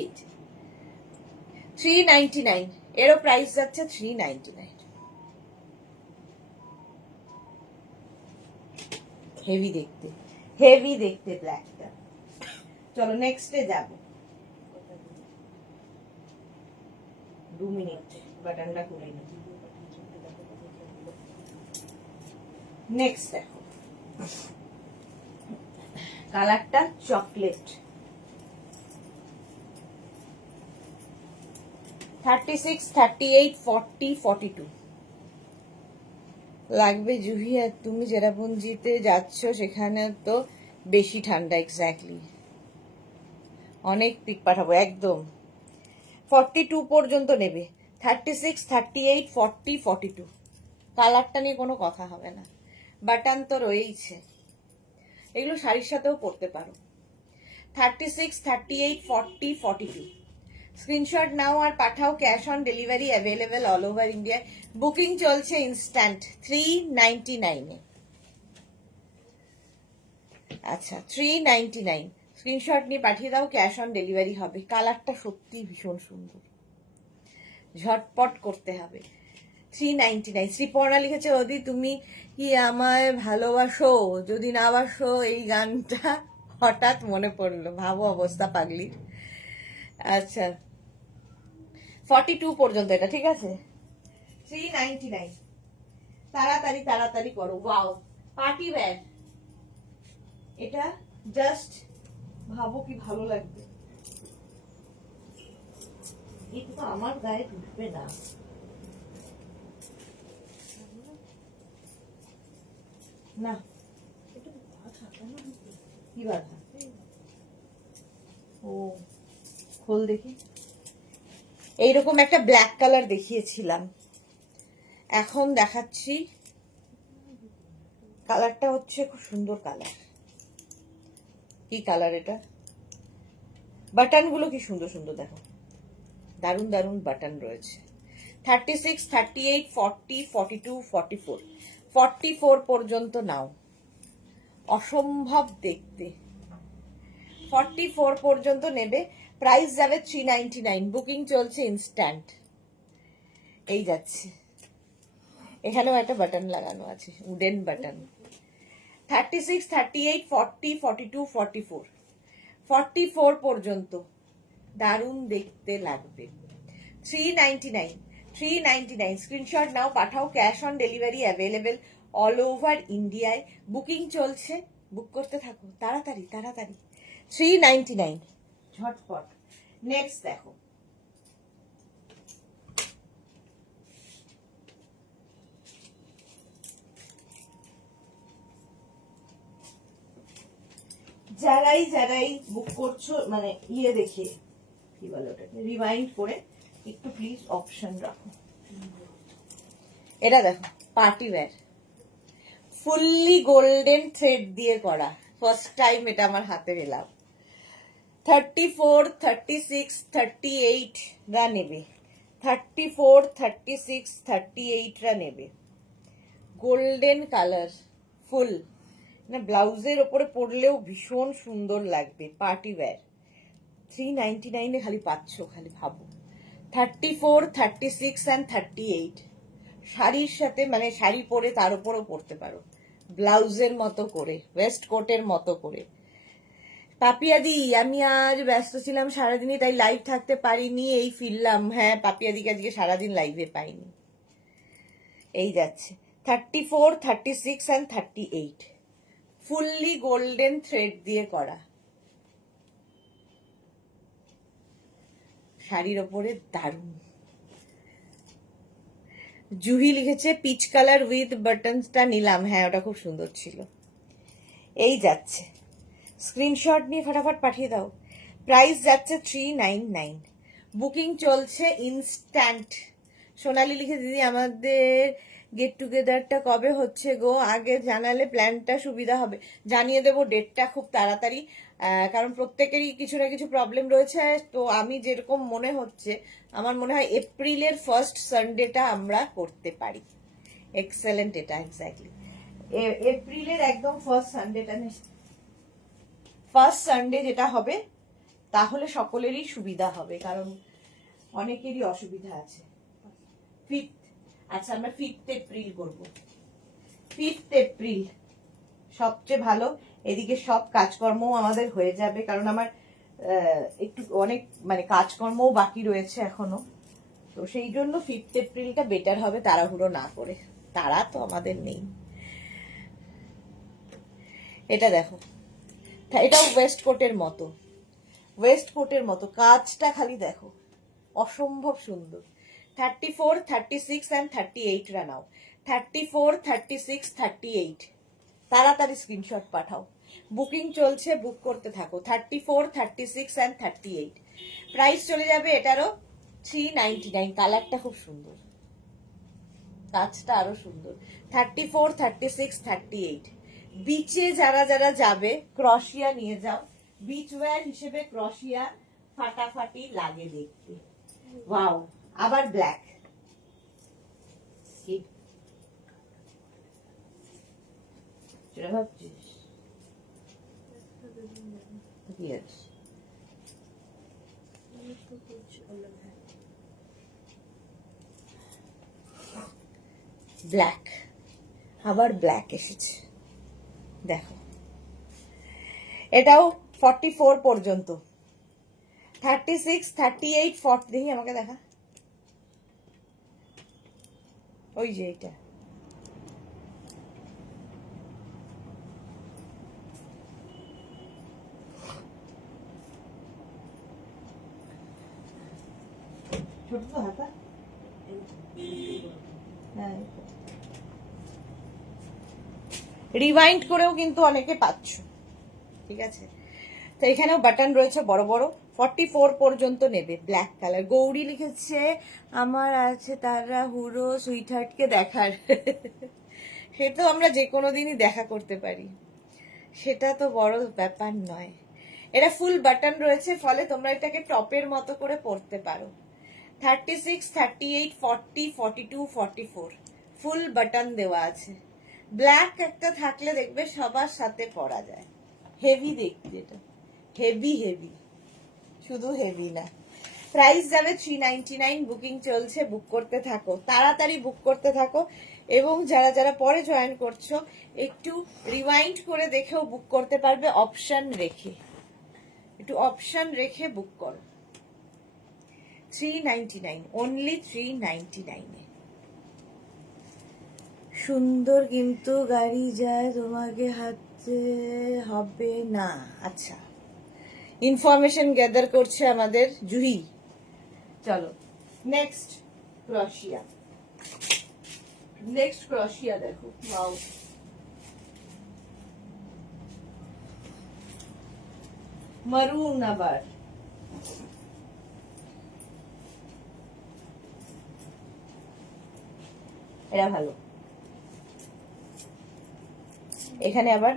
এই যে 399, এরও প্রাইস যাচ্ছে 399। হেভি দেখতে, হেভি দেখতে ব্ল্যাকটা। চলো নেক্সটে যাব। 2 মিনিট বাটনটা করে নিই। নেক্সট দেখো, কালারটা চকলেট। 36, 38, 40, 42 লাগবে। জুহিয়া তুমি চেরাপুঞ্জিতে যাচ্ছ, সেখানে তো বেশি ঠান্ডা। এক্স্যাক্টলি, অনেক পিক পাঠাবো একদম। 42 পর্যন্ত নেবে। 36, 38, 40, 42। কালারটা নিয়ে কোনো কথা হবে না, বাটন তো রয়েইছে। এগুলো শাড়ির সাথেও পরতে পারো। 36, 38, 40, 42। স্ক্রিনশট নাও আর পাঠাও, cash on delivery available all over ইন্ডিয়ায়। বুকিং চলছে ইনস্ট্যান্ট 399-এ। আচ্ছা 399, স্ক্রিনশট নিয়ে পাঠিয়ে দাও, ক্যাশ অন ডেলিভারি হবে। কালারটা সত্যি ভীষণ সুন্দর, ঝটপট করতে হবে। 399। শ্রীপর্ণা লিখেছে, ওদি তুমি কি আমায় ভালোবাসো? যদি না বাসো এই গানটা হঠাৎ মনে পড়লো। ভাবো অবস্থা পাগলির। আচ্ছা 42 পর্যন্ত এটা, ঠিক আছে। 399, তাড়াতাড়ি তাড়াতাড়ি করো। Wow, party wear. এটা জাস্ট ভাবো কি ভালো লাগবে। এটা তো আমার গায়ে ঢুকবে না। না, কি বাধা? ও খোল দেখি। এইরকম একটা ব্ল্যাক কালার দেখিয়েছিলাম, এখন দেখাচ্ছি। কালারটা হচ্ছে খুব সুন্দর কালার। কি কালার এটা? বাটন গুলো কি সুন্দর সুন্দর, দেখো দারুন দারুন বাটন রয়েছে। 36, 38, 40, 42, 44। 44 পর্যন্ত নাও, অসম্ভব দেখতে। 44 পর্যন্ত নেবে, প্রাইস যাবে 399। বুকিং চলছে ইনস্ট্যান্ট। এই যাচ্ছে, এখানেও একটা বাটন লাগানো আছে, উডেন বাটন। 36, 38, 40, 42, 44। 44 পর্যন্ত দারুণ দেখতে লাগবে। 399, 399। স্ক্রিনশট নাও পাঠাও, cash on delivery available all over ইন্ডিয়ায়। বুকিং চলছে, বুক করতে থাকো তাড়াতাড়ি তাড়াতাড়ি। 399, ঝটপট। নেক্সট দেখো, যারাই যারাই বুক করছো, মানে ইয়ে দেখে কি বলে ওটাকে, রিমাইন্ড করে একটু প্লিজ অপশন রাখো। এটা দেখো party wear, fully golden thread দিয়ে করা। ফার্স্ট টাইম এটা আমার হাতে পেলাম। 34, 36, 38 রা নেবে। 34, 36, 38 রা নেবে। গোল্ডেন কালার, ফুল, না ব্লাউজের ওপরে পরলেও ভীষণ সুন্দর লাগবে। পার্টি ওয়্যার 399-এ খালি পাচ্ছ, খালি ভাবো। 34, 36 অ্যান্ড 38 শাড়ির সাথে, মানে শাড়ি পরে তার উপরও পরতে পারো, ব্লাউজের মতো করে, ওয়েস্ট কোটের মতো করে। পাপিয়াদি, আমি আজ ব্যস্ত ছিলাম সারাদিনই, তাই লাইভ থাকতে পারিনি, এই ফিরলাম। হ্যাঁ পাপিয়াদিকে আজকে সারাদিন লাইভে পাইনি। এই যাচ্ছে 34, 36 অ্যান্ড 38, ফুললি গোল্ডেন থ্রেড দিয়ে করা। শাড়ির ওপরে দারুণ। জুহি লিখেছে পিচ কালার উইথ বাটনসটা নিলাম, হ্যাঁ ওটা খুব সুন্দর ছিল। এই যাচ্ছে, স্ক্রিনশট নিয়ে ফটাফট পাঠিয়ে দাও। প্রাইস যাচ্ছে 399, বুকিং চলছে ইনস্ট্যান্ট। সোনালি লিখে দিদি আমাদের গেট টুগেদারটা কবে হচ্ছে গো, আগে জানালে প্ল্যানটা সুবিধা হবে। জানিয়ে দেবো ডেটটা খুব তাড়াতাড়ি, কারণ প্রত্যেকেরই কিছু না কিছু প্রবলেম রয়েছে। তো আমি যেরকম মনে হচ্ছে, আমার মনে হয় এপ্রিলের ফার্স্ট সানডেটা আমরা করতে পারি। এক্সেলেন্ট, এটা এক্স্যাক্টলি এপ্রিলের একদম ফার্স্ট সানডেটা, ফার্স্ট সানডে যেটা হবে, তাহলে সকলেরই সুবিধা হবে, কারণ অনেকেরই অসুবিধা আছে। 5th, আচ্ছা আমরা 5th এপ্রিল করব। 5th এপ্রিল সবচেয়ে ভালো, এদিকে সব কাজকর্মও আমাদের হয়ে যাবে, কারণ আমার একটু অনেক মানে কাজকর্মও বাকি রয়েছে এখনো। তো সেই জন্য 5th এপ্রিলটা বেটার হবে, তাড়াহুড়ো না করে। তারা তো আমাদের নেই। এটা দেখো, এটাও ওয়েস্ট কোটের মতো, ওয়েস্ট কোটের মতো, কাজটা খালি দেখো, অসম্ভব সুন্দর। 34, 36 and 38 রানাও। 34, 36, 38 তাড়াতাড়ি স্ক্রিনশট পাঠাও। বুকিং চলছে, বুক করতে থাকো। 34, 36 and 38 প্রাইস চলে যাবে এটারও 399। কালারটা খুব সুন্দর, কাজটা আরো সুন্দর। 34, 36, 38 বিচে যারা যারা যাবে ক্রশিয়া নিয়ে যাও, বিচ ওয়্যার হিসেবে ক্রশিয়া ফাটাফাটি লাগে দেখতে। ওয়াও, আবার ব্ল্যাক, কি যেটা ভাবছিস? Yes. ব্ল্যাক, আবার ব্ল্যাক এসেছে দেখো। এটাও 44 পর্যন্ত। 36, 38, 40 দেখি আমাকে দেখা, ওই যে এটা ছোট তো হাতা, হ্যাঁ রিওয়াইন্ড করেও কিন্তু অনেকে পাচ্ছ, ঠিক আছে। তো এখানেও বাটন রয়েছে বড় বড়। 44 পর্যন্ত নেবে, ব্ল্যাক কালার। গৌরী লিখেছে আমার আছে তারা হুড়ো সুইটহার্টকে দেখার। সে তো আমরা যে কোনো দিনই দেখা করতে পারি, সেটা তো বড় ব্যাপার নয়। এটা ফুল বাটন রয়েছে, ফলে তোমরা এটাকে টপের মতো করে পরতে পারো। 36, 38, 40, 42, 44 ফুল বাটন দেওয়া আছে। ব্ল্যাক একটা থাকলে দেখবে সবার সাথে পরা যায়। হেভি দেখতে, এটা হেভি হেভি, শুধু হেভি না। প্রাইস যাবে 399, বুকিং চলছে, বুক করতে থাকো, তাড়াতাড়ি বুক করতে থাকো। এবং যারা যারা পরে জয়েন করছো, একটু রিওয়াইন্ড করে দেখেও বুক করতে পারবে, অপশন রেখে, একটু অপশন রেখে বুক করো। 399, অনলি 399 এ সুন্দর, কিন্তু গাড়ি যায় তোমাকে হাতে হবে না। আচ্ছা, ইনফরমেশন গ্যাদার করছে আমাদের জুহি। চলো নেক্সট ক্রশিয়া, নেক্সট ক্রশিয়া দেখো। ওয়াও, মারুন আবার, এটা ভালো। এখানে আবার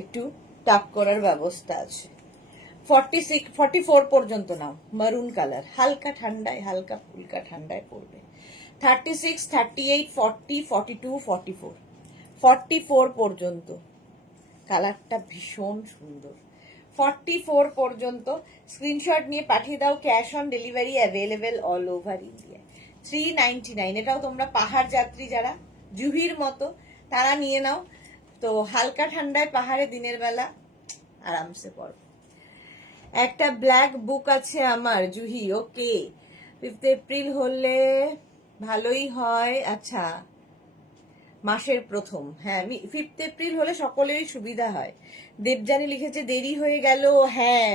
একটু টাক করার ব্যবস্থা আছে। 46, 44 পর্যন্ত নাও, মারুন কালার, হালকা ঠান্ডায়, হালকা ফুলকা ঠান্ডায় পড়বে। 36, 38, 40, 42, 44 44 পর্যন্ত, কালারটা ভীষণ সুন্দর। 44 পর্যন্ত স্ক্রিনশট নিয়ে পাঠিয়ে দাও। Cash on delivery available all over India. 399, এটাও তোমরা পাহাড় যাত্রী যারা জুহির মতো, তারা নিয়ে নাও। তো হালকা ঠান্ডায় পাহাড়ে দিনের বেলা আরামসে পড়ো। একটা ব্ল্যাক বুক আছে আমার জুহি, ওকে। 5th এপ্রিল হলে ভালোই হয়। আচ্ছা, মাসের প্রথম, হ্যাঁ 5th এপ্রিল হলে সকলেরই সুবিধা হয়। দেবযানী লিখেছে দেরি হয়ে গেল, হ্যাঁ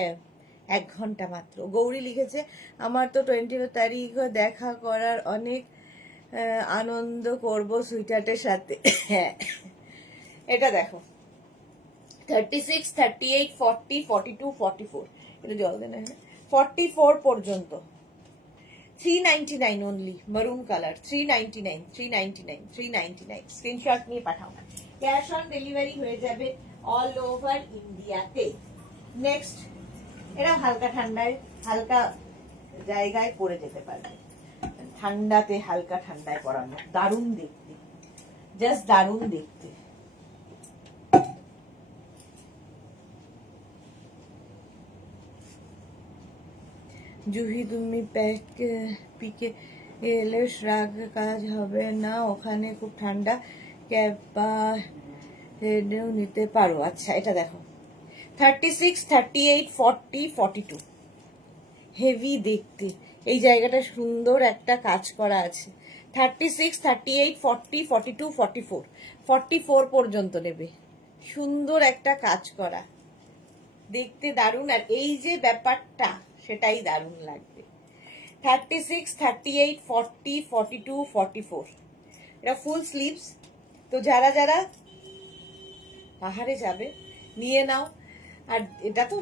1 ঘন্টা মাত্র। গৌরী লিখেছে আমার তো 20 তারিখ দেখা করার অনেক আনন্দ করব সুইটার্টের সাথে। হ্যাঁ, এটা দেখো 36, 38, 40, 42, 44, এটা জল দেন 44 পর্যন্ত 399 অনলি, মারুন কালার 399, 399, 399। স্ক্রিনশট নিয়ে পাঠাও। ক্যাশ অন ডেলিভারি হয়ে যাবে অল ওভার ইন্ডিয়াতে। নেক্সট, এরা হালকা ঠান্ডায় হালকা জায়গায় পরে যেতে পারবে, ঠান্ডাতে হালকা ঠান্ডায় পরানো, দারুণ দেখতে, জাস্ট দারুণ দেখতে। জুহি তুমি পিকে এলে শ্রাগ কাজ হবে না, ওখানে খুব ঠান্ডা, ক্যাপাও নিতে পারো। আচ্ছা, এটা দেখো 36, 38, 40, 42, হেভি দেখতে। এই জায়গাটা সুন্দর একটা কাজ করা আছে। 36, 38, 40, 42, 44, 44 পর্যন্ত নেবে। সুন্দর একটা কাজ করা, দেখতে দারুণ। আর এই যে ব্যাপারটা, সেটাই দারুণ লাগবে। 36, 38, 40, 42, 44, এটা ফুল স্লিভস। তো যারা যারা পাহাড়ে যাবে নিয়ে নাও। আর এটা তো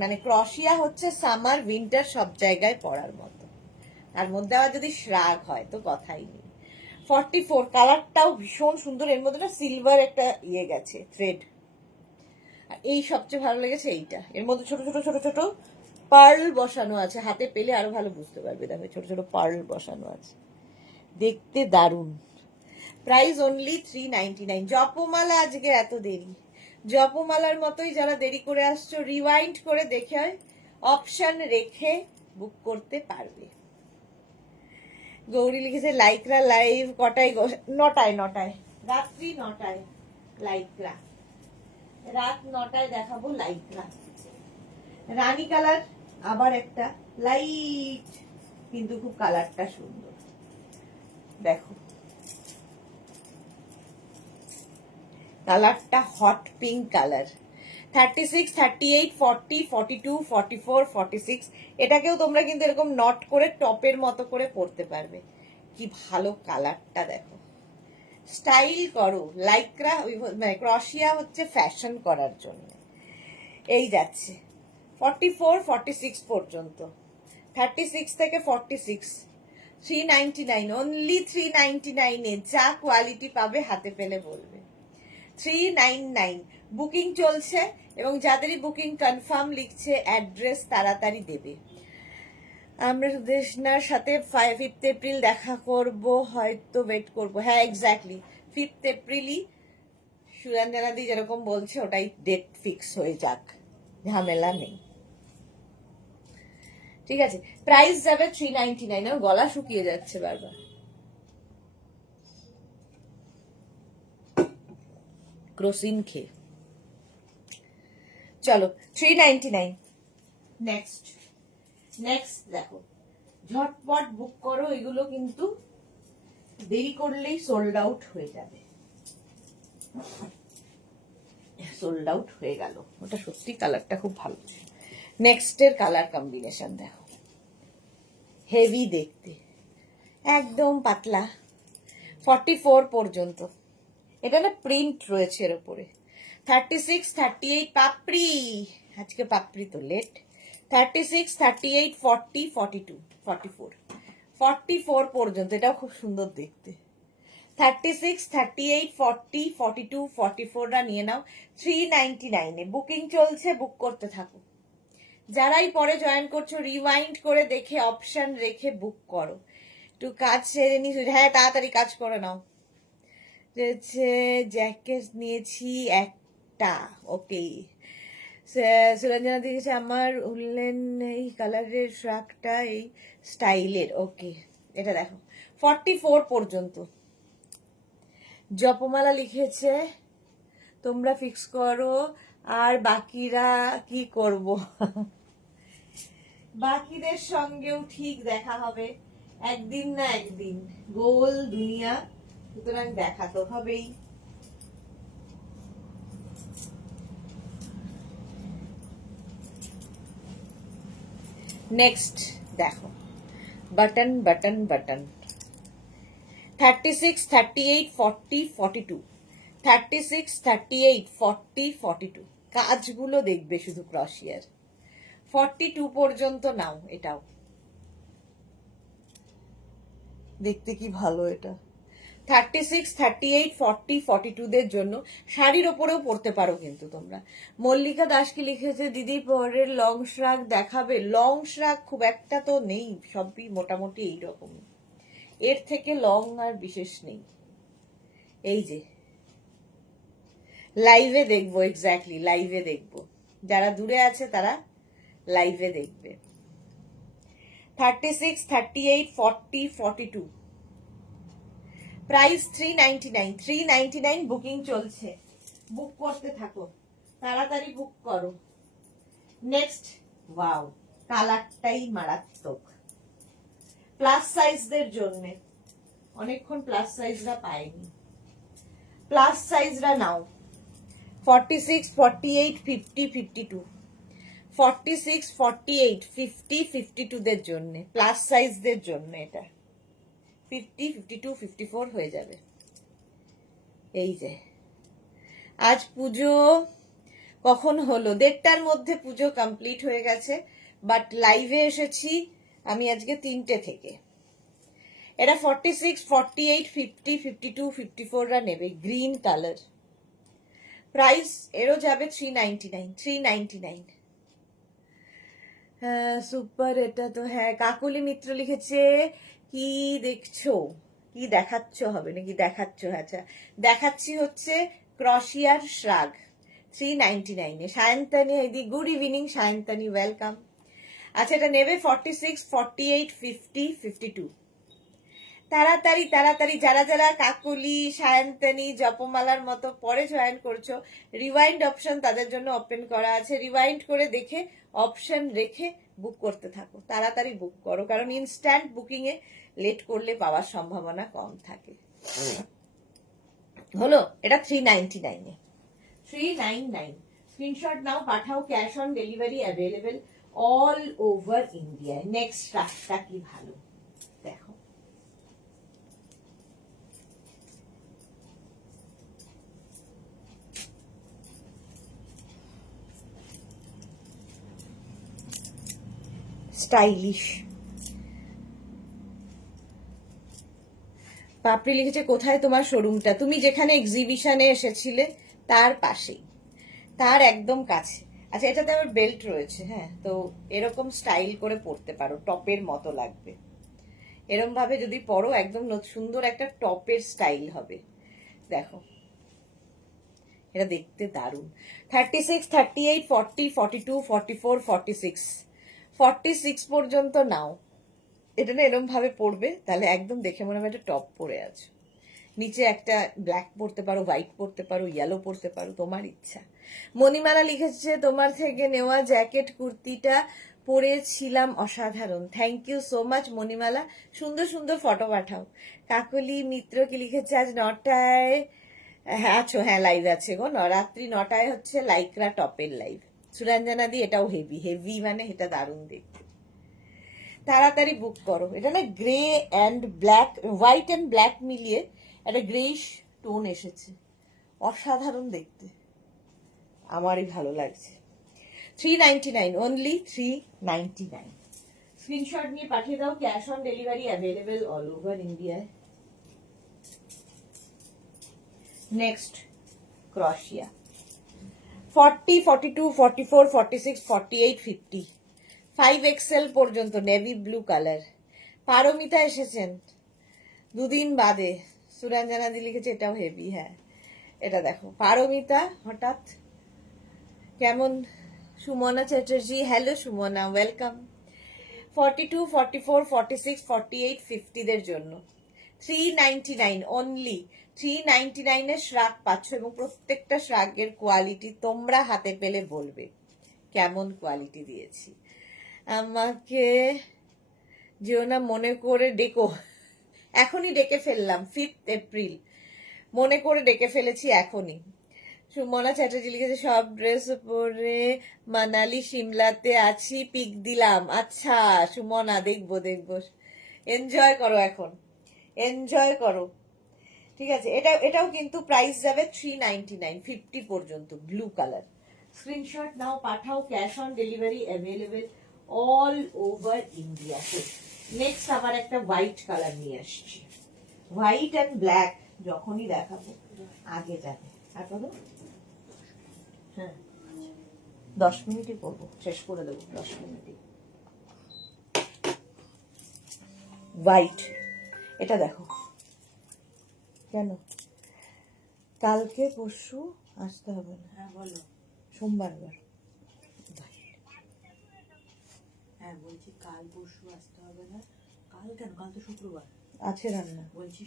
মানে ক্রশিয়া হচ্ছে সামার উইন্টার সব জায়গায় পরার মতো, তার মধ্যে আবার যদি শ্রাগ হয় তো কথাই নেই। 44 কালারটাও ভীষণ সুন্দর, এর মধ্যে সিলভার একটা ইয়ে গেছে থ্রেড। আর এই সবচেয়ে ভালো লেগেছে এইটা, এর মধ্যে ছোট ছোট ছোট ছোট পার্ল বসানো আছে, হাতে পেলে আরো ভালো বুঝতে পারবে। দেখো ছোট ছোট পার্ল বসানো আছে, দেখতে দারুণ। Price only 399। জপমালা আজকে এত দেরি, জপমালার মতোই যারা দেরি করে আসছো রিওয়াইন্ড করে দেখে অপশন রেখে বুক করতে পারবে। গৌরী লিখেছে লাইকরা লাইভ কটায়? 9টায়, 9টায়, রাত্রি 9টায় লাইকরা, রাত 9টায় দেখাবো লাইকরা। রানী কালার আবার একটা লাইট, কিন্তু খুব কালারটা সুন্দর। দেখো কালারটা হট পিঙ্ক কালার। 36, 38, 40, 42, 44, 46, এটাকেও তোমরা কিন্তু এরকম নট করে টপের মতো করে পরতে পারবে। কি ভালো কালারটা দেখো, স্টাইল করো। লাইক্রা মানে ক্রশিয়া হচ্ছে ফ্যাশন করার জন্য। এই যাচ্ছে 44, 46 পর্যন্ত, 36 থেকে 46, 399 অনলি, 399 এ যা কোয়ালিটি পাবে হাতে পেলে বলবে। 399 বুকিং চলছে, এবং যাদেরই বুকিং কনফার্ম লিখছে অ্যাড্রেস তাড়াতাড়ি দেবে। আমরা সুদেশনার সাথে 5th এপ্রিল দেখা করব, হয়তো ওয়েট করব। হ্যাঁ এক্স্যাক্টলি 5th এপ্রিলই সুরঞ্জনাদি যেরকম বলছে ওটাই ডেট ফিক্স হয়ে যাক, ঝামেলা নেই। ঠিক আছে, প্রাইস যাবে 399। আর গলা শুকিয়ে যাচ্ছে বারবার, ক্রোসিন খেয়ে। চলো 399। নেক্সট নেক্সট দেখো, ঝটপট বুক করো, এগুলো কিন্তু দেরি করলেই সোল্ড আউট হয়ে যাবে। সোল্ড আউট হয়ে গেল, ওটা সত্যি কালারটা খুব ভালো। নেক্সটের কালার কম্বিনেশন দেখো, হেভি দেখতে, একদম পাতলা। 44 পর্যন্ত, এটা না প্রিন্ট রয়েছে এর উপরে। 36, 38 পাপড়ি, আজকে পাপড়ি তো লেট। 36, 38, 40, 42, 44, 44 পর্যন্ত, এটাও খুব সুন্দর দেখতে। 36, 38, 40, 42, 44টা নিয়ে নাও 399 এ। বুকিং চলছে, বুক করতে থাকো। যারাই পরে জয়েন করছো রিওয়াইন্ড করে দেখে অপশন রেখে বুক করো। একটু কাজ সেরে নি, হ্যাঁ তাড়াতাড়ি কাজ করে নাও। জ্যাকেট নিয়েছি একটা, ওকে। সুরঞ্জনা দিয়েছে আমার উল্লেন এই কালারের শ্রাগটা এই স্টাইলের, ওকে। এটা দেখো 44 পর্যন্ত। জপমালা লিখেছে তোমরা ফিক্স করো, আর বাকিরা কি করব? বাকিদের সঙ্গেও ঠিক দেখা হবে একদিন না একদিন, গোল দুনিয়া, সুতরাং দেখা তো হবেই। নেক্সট দেখো, বাটন বাটন বাটন 36, 38, 40, 42, 36, 38, 40, 42 কাজগুলো দেখবে শুধু ক্রশিয়ার। 42 পর্যন্ত নাও, এটাও দেখতে কি ভালো। এটা 36, 38, 40, 42 দের জন্য শাড়ির ওপরেও পরতে পারো কিন্তু তোমরা। মল্লিকা দাস কি লিখেছে, দিদি পরের লং শ্রাগ দেখাবে। লং শ্রাগ খুব একটা তো নেই, সবই মোটামুটি এইরকম, এর থেকে লং আর বিশেষ নেই। এই যে লাইভে দেখবো, এক্স্যাক্টলি লাইভে দেখবো, যারা দূরে আছে তারা লাইভে দেখবে। 36, 38, 40, 42 প্রাইস 399, 399 বুকিং চলছে, বুক করতে থাকো, তাড়াতাড়ি বুক করো। নেক্সট, ওয়াও, কালারটাই মারাত্মক, প্লাস সাইজদের জন্য, অনেকক্ষণ প্লাস সাইজরা পায়নি, প্লাস সাইজরা নাও। 46, 48, 50, 52, 46, 48, 50, 52 দের জন্য, প্লাস সাইজদের জন্য এটা 50, 52, 54 হয়ে যাবে। এই যে আজ পুজো কখন হলো, 1:30টার মধ্যে পুজো কমপ্লিট হয়ে গেছে, বাট লাইভে এসেছি আমি আজকে 3টে থেকে। এটা 46, 48, 50, 52, 54 রা নেবে, গ্রিন কালার। প্রাইস এরও যাবে 399, 399। হ্যাঁ সুপার, এটা তো হ্যাঁ। কাকলি মিত্র লিখেছে, কি দেখছো, কি দেখাচ্ছ হবে নাকি দেখাচ্ছ, আচ্ছা দেখাচ্ছি হচ্ছে ক্রশিয়ার শ্রাগ 399 সায়ন্তানী দিদি, গুড ইভিনিং সায়ন্তানী, ওয়েলকাম। আচ্ছা এটা নেবে 46, 48, 50, 52। তাড়াতাড়ি তাড়াতাড়ি, যারা যারা কাকুলি, সায়ন্তানী, জপমালার মতো পরে জয়েন করছো, রিওয়াইন্ড অপশন তাদের জন্য ওপেন করা আছে, রিওয়াইন্ড করে দেখে অপশন রেখে বুক করতে থাকো, তাড়াতাড়ি বুক করো, কারণ ইনস্ট্যান্ট বুকিং এ লেট করলে পাওয়ার সম্ভাবনা কম থাকে। হলো, এটা 399 399। স্ক্রিনশট নাও, পাঠাও, cash on delivery available all over India. Next রাস্তা কি ভালো দেখো, স্টাইলিশ। পাপড়ি লিখেছে, কোথায় তোমার শোরুমটা? তুমি যেখানে এক্সিবিশনে এসেছিলে তার পাশেই, তার একদম কাছে। আচ্ছা এটাতে আমার বেল্ট রয়েছে, হ্যাঁ, তো এরকম স্টাইল করে পরতে পারো, টপের মতো লাগবে, এরম ভাবে যদি পরো একদম সুন্দর একটা টপের স্টাইল হবে। দেখো এটা দেখতে দারুণ। 36, 38, 40, 42, 44, 46, 46 পর্যন্ত নাও। এটা না এরম ভাবে পরবে, তাহলে একদম দেখে মনে হবে একটা টপ পরে আছে, নিচে একটা ব্ল্যাক পরতে পারো, হোয়াইট পরতে পারো, ইয়েলো পরতে পারো, তোমার ইচ্ছা। মণিমালা লিখেছে, তোমার থেকে নেওয়া জ্যাকেট কুর্তিটা পরেছিলাম, অসাধারণ। Thank you so much Manimala, সুন্দর সুন্দর ফটো পাঠাও। কাকলি মিত্র কি লিখেছে, আজ 9টায়, হ্যাঁ আছো, হ্যাঁ লাইভ আছে গো, রাত্রি 9টায় হচ্ছে লাইকরা টপের লাইভ। সুরঞ্জনা দি এটাও হেভি, হেভি মানে এটা দারুণ দেখতে, তাড়াতাড়ি বুক করো। এটা না grey and black, white and black মিলিয়ে একটা গ্রেইশ টোন এসেছে, অসাধারণ দেখতে, আমারই ভালো লাগছে। 399 অনলি, 399। স্ক্রিনশট নিয়ে পাঠিয়ে দাও, cash on delivery available all over ইন্ডিয়ায়। নেক্সট ক্রশিয়া 40, 42, 44, 46, 48, 50, 5XL পর্যন্ত নেভি ব্লু কালার। পারমিতা এসেছেন দুদিন বাদে, সুরঞ্জনা দি লিখেছে এটাও হেভি, হ্যাঁ এটা দেখো পারমিতা হঠাৎ কেমন। Sumana Chatterjee, hello Sumana, welcome. 42, 44, 46, 48, 50 দের জন্য 399 অনলি, 399 এর শ্রাগ পাচ্ছ, এবং প্রত্যেকটা শ্রাগের কোয়ালিটি তোমরা হাতে পেলে বলবে কেমন কোয়ালিটি দিয়েছি। আমাকে যেও না মনে করে ডেকো, এখনই ডেকে ফেললাম, 5 এপ্রিল মনে করে ডেকে ফেলেছি এখনই। সুমনা চ্যাটার্জি লিখেছে সব ড্রেস পরে মানালি সিমলাতে আছি, পিক দিলাম। আচ্ছা সুমনা, দেখবো দেখবো, এনজয় করো এখন, এনজয় করো। ঠিক আছে, এটাও কিন্তু প্রাইস যাবে 399, 50 পর্যন্ত, ব্লু কালার। স্ক্রিনশট নাও, পাঠাও, cash on delivery available all over India. Next আবার একটা হোয়াইট কালার নিয়ে আসছি, হোয়াইট অ্যান্ড ব্ল্যাক, যখনই দেখাবো আগে যাবে। আর কত? হ্যাঁ 10 মিনিটই করবো, শেষ করে দেবো 10 মিনিটই। হোয়াইট, এটা দেখো। কেন কালকে পরশু আসতে হবে না? হ্যাঁ বলো। সোমবার। হ্যাঁ বলছি কাল পরশু আসতে হবে না। কাল কেন? কাল তো শুক্রবার। আছে রান্না। বলছি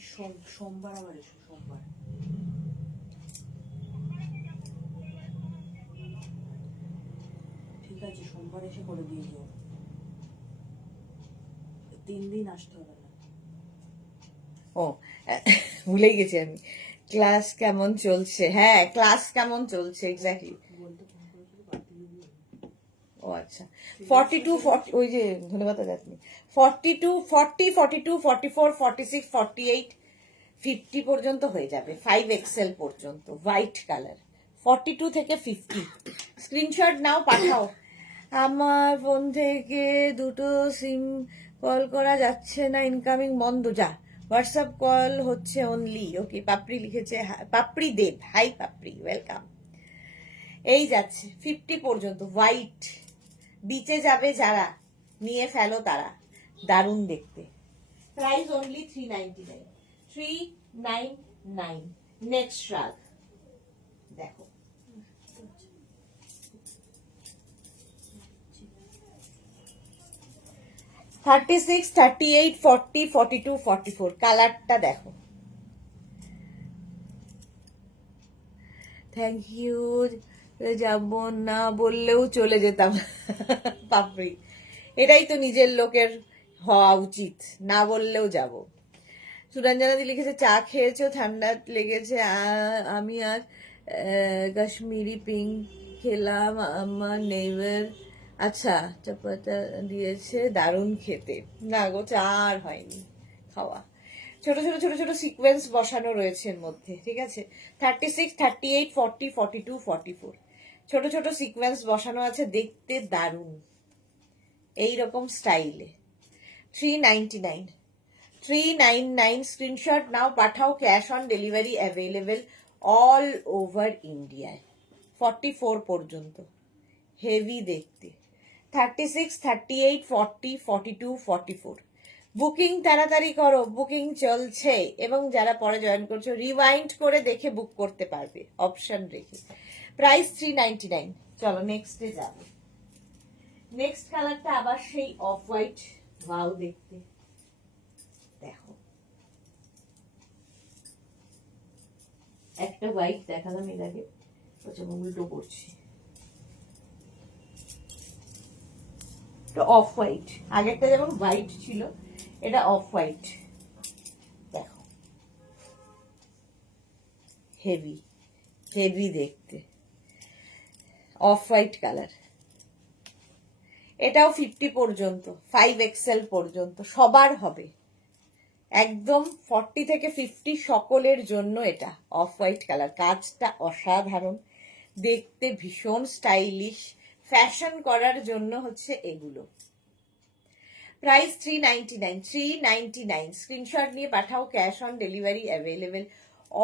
সোমবার আবার এসো, সোমবার। ঠিক আছে, সোমবার এসে করে দিয়ে যাও। 3 দিন আসতে হবে না। ও ভুলেই গেছি আমি। ক্লাস কেমন চলছে? হ্যাঁ ক্লাস কেমন চলছে এক্স্যাক্টলি। বলতে ফোন করেছিল, বাদ দিয়ে দিও। ও আচ্ছা, 42 40, ওই যে ধন্যবাদ আপনি, 42 40 42 44 46 48 50 পর্যন্ত হয়ে যাবে, 5XL পর্যন্ত, হোয়াইট কালার, 42 থেকে 50। স্ক্রিনশট নাও, পাঠাও। আমার ফোন থেকে দুটো সিম কল করা যাচ্ছে না, ইনকামিং বন্ধ। যা, হোয়াটসঅ্যাপ কল হচ্ছে অনলি। ওকে, পাপড়ি লিখেছে, পাপড়ি দেব, হাই পাপড়ি, ওয়েলকাম। এই যাচ্ছে 50 পর্যন্ত, হোয়াইট। বিচে যাবে যারা, নিয়ে ফেলো তারা, দারুণ দেখতে। Price only 399, 399। নেক্সট রাগ দেখো, 36 38 40 42 44। কালারটা দেখো। থ্যাংক ইউ, যাব না বললেও চলে যেতাম পাপড়ি। এটাই তো নিজের লোকের হওয়া উচিত, না বললেও যাব। সুরঞ্জনাদি লিখেছে চা খেয়েছো, ঠান্ডা লেগেছে। আমি আজ কাশ্মীরি পিঙ্ক খেলাম, আমার নেইবার আচ্ছা চাপাতা দিয়েছে, দারুণ খেতে। না গো, চা আর হয়নি খাওয়া। ছোট ছোট ছোট ছোট সিকোয়েন্স বসানো রয়েছে এর মধ্যে, ঠিক আছে। 36 38 40 42 44, ছোট ছোট সিকোয়েন্স বসানো আছে, দেখতে দারুণ এইরকম স্টাইলে। 399, 399। স্ক্রিনশট নাও, পাঠাও, cash on delivery available all over ইন্ডিয়ায়, 44 পর্যন্ত, হেভি দেখতে। 36 38 40 42 44। বুকিং তাড়াতাড়ি করো, বুকিং চলছে। এবং যারা পরে জয়েন করছো, রিওয়াইন্ড করে দেখে বুক করতে পারবে অপশন রেখে। প্রাইস 399। চলো নেক্সটে যাবো। নেক্সট কালারটা আবার সেই অফ হোয়াইট, ওয়াও দেখতে। দেখো, একটা হোয়াইট দেখালাম এর আগে, উল্টো করছি। অফ হোয়াইট, আগেরটা যেমন হোয়াইট ছিল, এটা অফ হোয়াইট। দেখো, হেভি হেভি দেখতে, অফ হোয়াইট কালার। এটাও 50 পর্যন্ত, 5XL পর্যন্ত, সবার হবে একদম। 40 থেকে 50 সকলের জন্য এটা অফ হোয়াইট কালার। কাজটা অসাধারণ দেখতে, ভীষণ স্টাইলিশ, ফ্যাশন করার জন্য হচ্ছে এগুলো। প্রাইস 399, 399। স্ক্রিনশট নিয়ে পাঠাও, cash on delivery available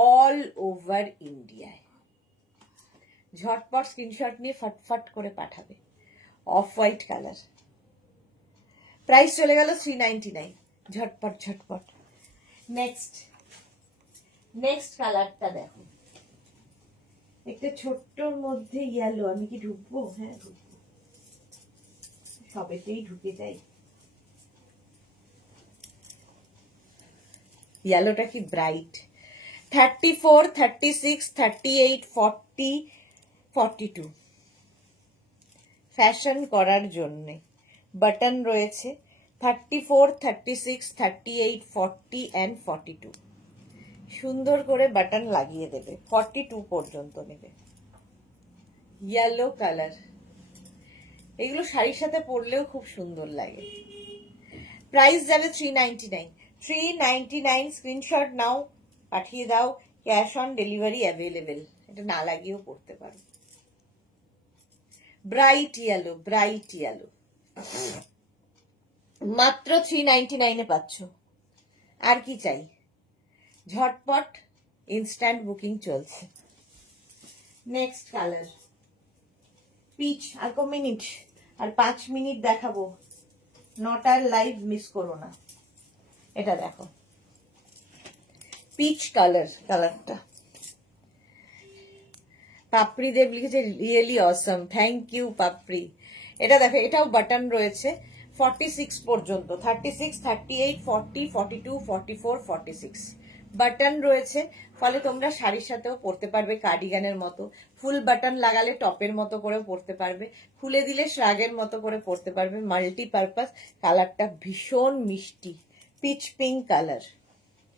all over ইন্ডিয়ায়। ঝটপট স্ক্রিনশট নিয়ে ফটফট করে পাঠাবে। অফ হোয়াইট কালার, প্রাইস চলে গেল 399, ঝটপট ঝটপট। নেক্সট নেক্সট কালারটা দেখো, একটা ছোট্টর মধ্যে ইয়েলো। আমি কি ঢুকবো? হ্যাঁ ঢুকবো, সবেতেই ঢুকে যাই। ইয়েলোটা কি ব্রাইট। 34 36 38 40 42, ফ্যাশন করার জন্যে বাটন রয়েছে। 34 36 38 40 and 42, সুন্দর করে বাটন লাগিয়ে দেবে, 42 পর্যন্ত নেবে। ইয়েলো কালার, এগুলো শাড়ির সাথে পরলেও খুব সুন্দর লাগে। প্রাইস যাবে 399। 399 স্ক্রিনশট নাও, পাঠিয়ে দাও, ক্যাশ অন ডেলিভারি অ্যাভেলেবেল। এটা না লাগিয়েও পড়তে পারো। ব্রাইট ইয়েলো, ব্রাইট ইয়েলো, মাত্র 399 পাচ্ছ। আর কি চাই? ঝটপট ইনস্ট্যান্ট বুকিং চলছে। Next colour peach. আর ক মিনিট? আর 5 মিনিট দেখাবো, নটার লাইভ মিস করো না। এটা দেখো, পিচ কালার, কালারটা পাপড়ি দেব লিখেছে রিয়েলি অসম, থ্যাংক ইউ পাপড়ি। এটা দেখো, এটাও বাটন রয়েছে 46 পর্যন্ত, 36, 38, 40, 42, 44, 46 বাটন রয়েছে। ফলে তোমরা শাড়ির সাথেও পরতে পারবে, কার্ডিগানের মতো। ফুল বাটন লাগালে টপের মতো করে পরতে পারবে, খুলে দিলে শ্রাগের মতো করে পরতে পারবে। মাল্টিপারপাস। কালারটা ভীষণ মিষ্টি, পিচ পিঙ্ক কালার,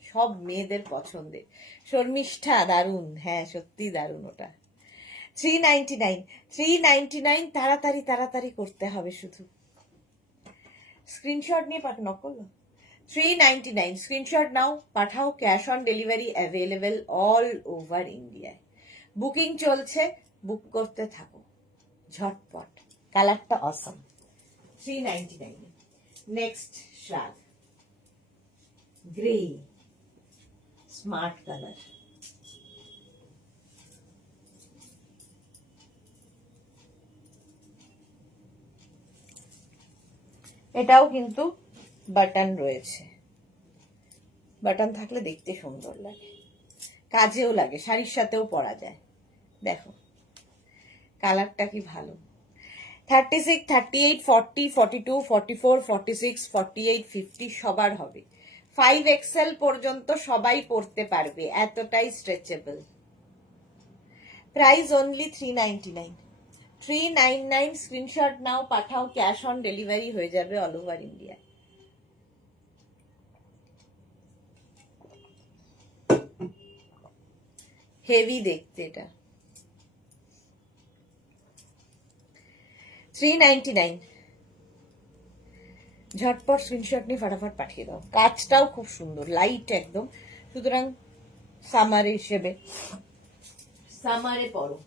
সব মেয়েদের পছন্দের। শর্মিষ্ঠা দারুন, হ্যাঁ সত্যি দারুন। ওটা 399, 399। তাড়াতাড়ি তাড়াতাড়ি করতে হবে, শুধু স্ক্রিনশট নিয়ে পাঠানো করলো। 399 স্ক্রিনশট নাও, পাঠাও, cash on delivery available all over ইন্ডিয়ায়। বুকিং চলছে, বুক করতে থাকো ঝটপট। কালারটা অসম। 399। Next শ্রাগ grey, smart colour. এটাও কিন্তু বাটন রয়েছে, বাটন থাকলে দেখতে সুন্দর লাগে, কাজেও লাগে, শাড়ির সাথেও পরা যায়। দেখো কালারটা কি ভালো। 36, 38, 40, 42, 44, 46, 48, 50 সবার হবে। 5XL পর্যন্ত সবাই পরতে পারবে, এতটাই স্ট্রেচেবল। Price only 399। 399 স্ক্রিনশট নাও, পাঠাও, ক্যাশ অন ডেলিভারি হয়ে যাবে অল ওভার ইন্ডিয়া। হেভি দেখতে এটা। 399। ঝটপট স্ক্রিনশট নিয়ে ফটাফট পাঠিয়ে দাও। কাজটাও খুব সুন্দর, লাইট একদম, সুতরাং সামার হিসেবে সামারে পরো।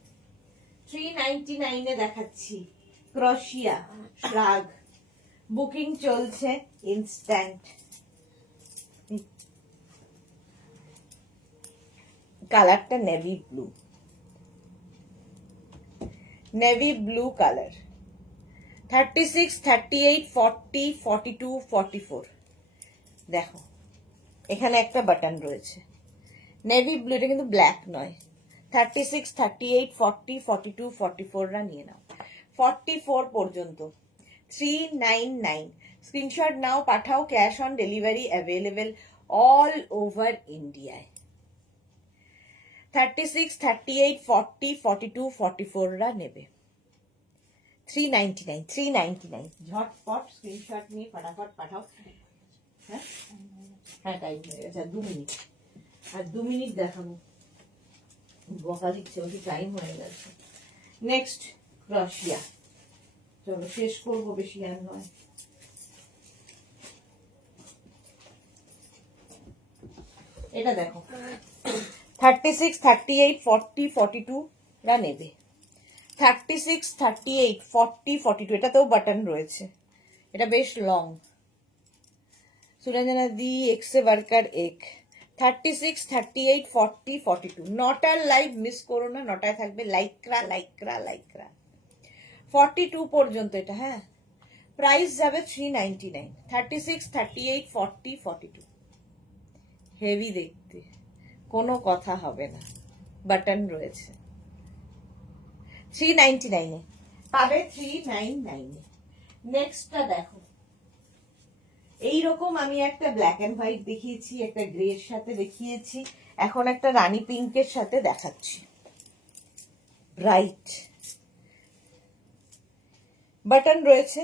399 দেখাচ্ছি ক্রশিয়া শ্রাগ, বুকিং চলছে ইনস্ট্যান্ট। কালারটা navy blue, navy blue colour. 36, 38, 40, 42, 44 দেখো, এখানে একটা বাটন রয়েছে নেভি ব্লু, এটা কিন্তু ব্ল্যাক নয়। 36, 38, 40, 42, 44 রা নিয়ে নাও। 44 পর্যন্ত 399 স্ক্রিনশট নাও, পাঠাও, cash on delivery available all over ইন্ডিয়ায়। 36, 38, 40, 42, 44 রা নেবে। 399, 399 ঝটপট স্ক্রিনশট নিয়ে ফটাফট পাঠাও। হ্যাঁ হ্যাঁ, টাইম হয়ে গেছে, 2 মিনিট। আর 2 মিনিট দেখাবো, বকা দিচ্ছে, ওই টাইম হয়ে গেছে। নেক্সট ক্রশিয়া, চলো শেষ করবো, বেশি আর নয়। এটা দেখো, 36, 38, 40, 42 রা নেবে। 36, 38, 40, 42 এটাতেও বাটন রয়েছে, এটা বেশ লং। সুরঞ্জনা দি এক্সে ওয়ার্কার এক। 36, 38, 40, 42 নটার লাইভ মিস করো না, নটায় থাকবে লাইক্রা লাইক্রা লাইক্রা। 42 পর্যন্ত এটা, হ্যাঁ। প্রাইস যাবে 399। 36, 38, 40, 42 হেভি দেখতে, কোনো কথা হবে না, বাটন রয়েছে। 399 পাবে, 399। নেক্সটটা দেখো, এইরকম আমি একটা ব্ল্যাক এন্ড হোয়াইট দেখিয়েছি, একটা গ্রে এর সাথে দেখিয়েছি, এখন একটা রানী পিঙ্কের সাথে দেখাচ্ছি। ব্রাইট বাটন রয়েছে,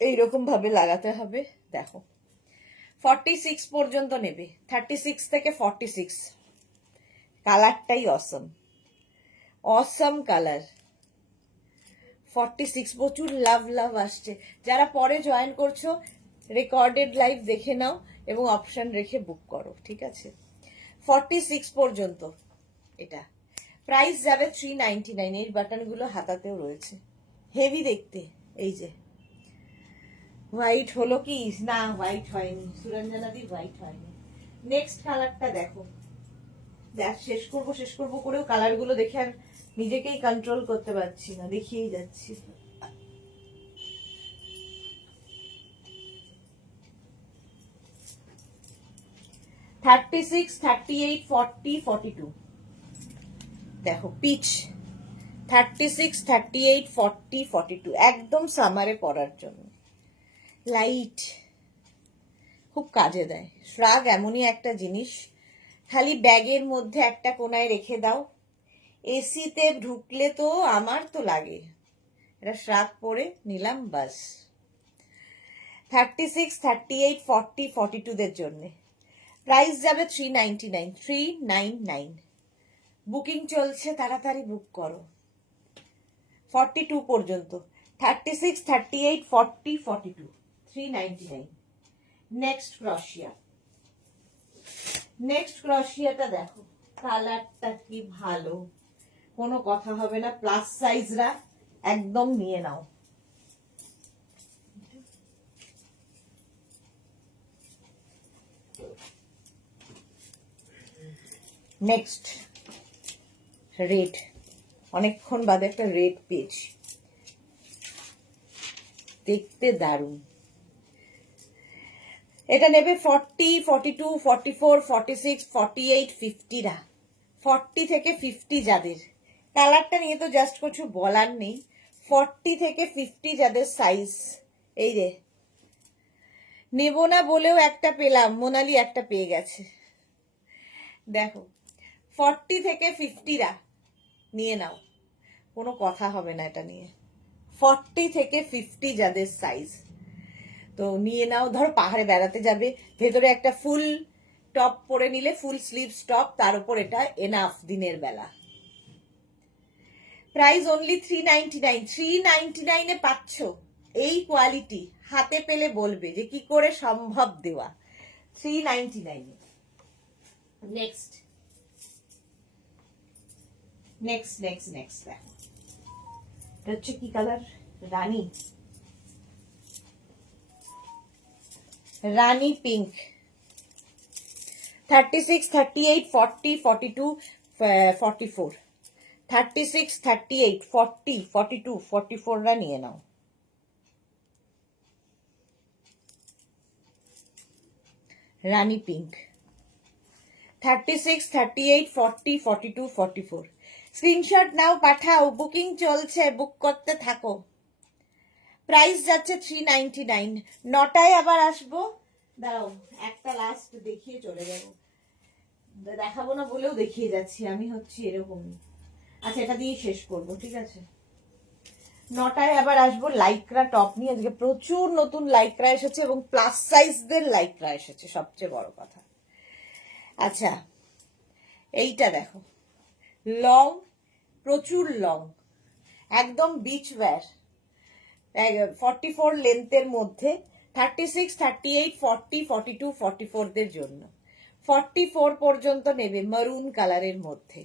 এইরকম ভাবে লাগাতে হবে। দেখো 46 পর্যন্ত নেবে, 36 থেকে 46। কালারটাই অসম। অসম কালার 46, প্রচুর লাভ লাভ আসছে। যারা পরে জয়েন করছো রেকর্ডেড লাইভ দেখে নাও এবং অপশন রেখে বুক করো, ঠিক আছে? 46 পর্যন্ত এটা। প্রাইস যাবে 399। এই বাটনগুলো হাতাতেও রয়েছে, হেভি দেখতে। এই যে হোয়াইট হলো কি না, হোয়াইট হয়নি, সুরঞ্জনাদি হোয়াইট হয়নি। নেক্সট কালারটা দেখো। দেখ শেষ করবো করেও কালারগুলো দেখে আর নিজেকেই কন্ট্রোল করতে পারছি না, দেখিয়েই যাচ্ছি। থার্টি সিক্স, 38, 40, 42 দেখো পিচ। 36, 38, 40, 42 একদম সামারে পরার জন্য লাইট, খুব কাজে দেয়। শ্রাগ এমনই একটা জিনিস, খালি ব্যাগের মধ্যে একটা কোনায় রেখে দাও, এসিতে ঢুকলে তো আমার তো লাগে, এটা শ্রাগ পরে নিলাম বাস। 36, 38, 40, 42 দের জন্য প্রাইস যাবে 399, 399। বুকিং চলছে, তাড়াতাড়ি বুক করো। 42 পর্যন্ত, 36, 38, 40, 42, 399। নেক্সট ক্রশিয়া। নেক্সট ক্রশিয়াটা দেখো, কালারটা কি ভালো, কোনো কথা হবে না। প্লাস সাইজরা একদম নিয়ে নাও। নেক্সট রেড, অনেকক্ষণ বাদে একটা রেড পেয়েছি, দেখতে দারুণ। এটা নেবে 40, 42, 44, 46, 48, 50রা। 40 থেকে 50 যাদের, কালারটা নিয়ে তো জাস্ট কিছু বলার নেই। 40 থেকে 50 যাদের সাইজ, এই রে নেব না বলেও একটা পেলাম, মোনালি একটা পেয়ে গেছে। দেখো 40 থেকে 50রা নিয়ে নাও, কোনো কথা হবে না এটা নিয়ে। 40 থেকে 50 যাদের সাইজ তো নিয়ে নাও। ধরো পাহাড়ে বেড়াতে যাবে, ভেতরে একটা ফুল টপ পরে নিলে, ফুল স্লিভস টপ, তার উপর এটা এনাফ দিনের বেলা। Price only 399। 399 এ পাচ্ছ এই কোয়ালিটি, হাতে পেলে বলবে যে কি করে সম্ভব দেওয়া। 399। নেক্সট নেক্সট নেক্সট নেক্সট দেখো, এটা হচ্ছে কি কালার, রানী, রানী পিঙ্ক। 36, 38, 40, 42, 44, 36, 38, 40, 42, 44রা নিয়ে নাও। রানী পিঙ্ক। 36, 38, 40, 42, 44 স্ক্রিনশট নাও, পাঠাও, বুকিং চলছে, বুক করতে থাকো। প্রাইস যাচ্ছে 399। 9টায় আবার আসবো, দাঁড়াও একটা লাস্ট দেখিয়ে চলে যাবো। দেখাবো না বলেও দেখিয়ে যাচ্ছি, আমি হচ্ছি এরকমই। আচ্ছা এটা দিয়ে শেষ করবো, ঠিক আছে? 9টায় আবার আসবো লাইক্রা টপ নিয়ে। আজকে প্রচুর নতুন লাইক্রা এসেছে এবং প্লাস সাইজদের লাইক্রা এসেছে, সবচেয়ে বড় কথা। আচ্ছা এইটা দেখো, লং, প্রচুর লং, একদম বিচ ওয়্যার, 44 লেন্থের মধ্যে। 36, 38, 40, 42, 44 দের জন্য। 44 পর্যন্ত নেবে, মারুন কালারের মধ্যে,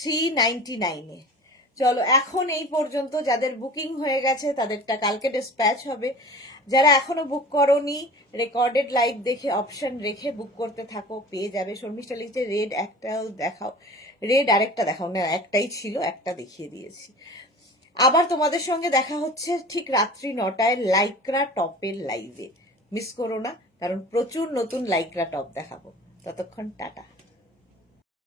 399 এ। চলো এখন এই পর্যন্ত, যাদের বুকিং হয়ে গেছে তাদেরটা কালকে ডিসপ্যাচ হবে। যারা এখনো বুক করোনি, রেকর্ডেড লাইভ দেখে অপশন রেখে বুক করতে থাকো, পেয়ে যাবে। শর্মিষ্ঠা লিখছে রেড একটাও দেখাও, রেড আরেকটা দেখাও না, একটাই ছিল, একটা দেখিয়ে দিয়েছি। আবার তোমাদের সঙ্গে দেখা হচ্ছে ঠিক রাত্রি 9টায় লাইক্রা টপের লাইভে, মিস করো না, কারণ প্রচুর নতুন লাইক্রা টপ দেখাবো। ততক্ষণ টাটা।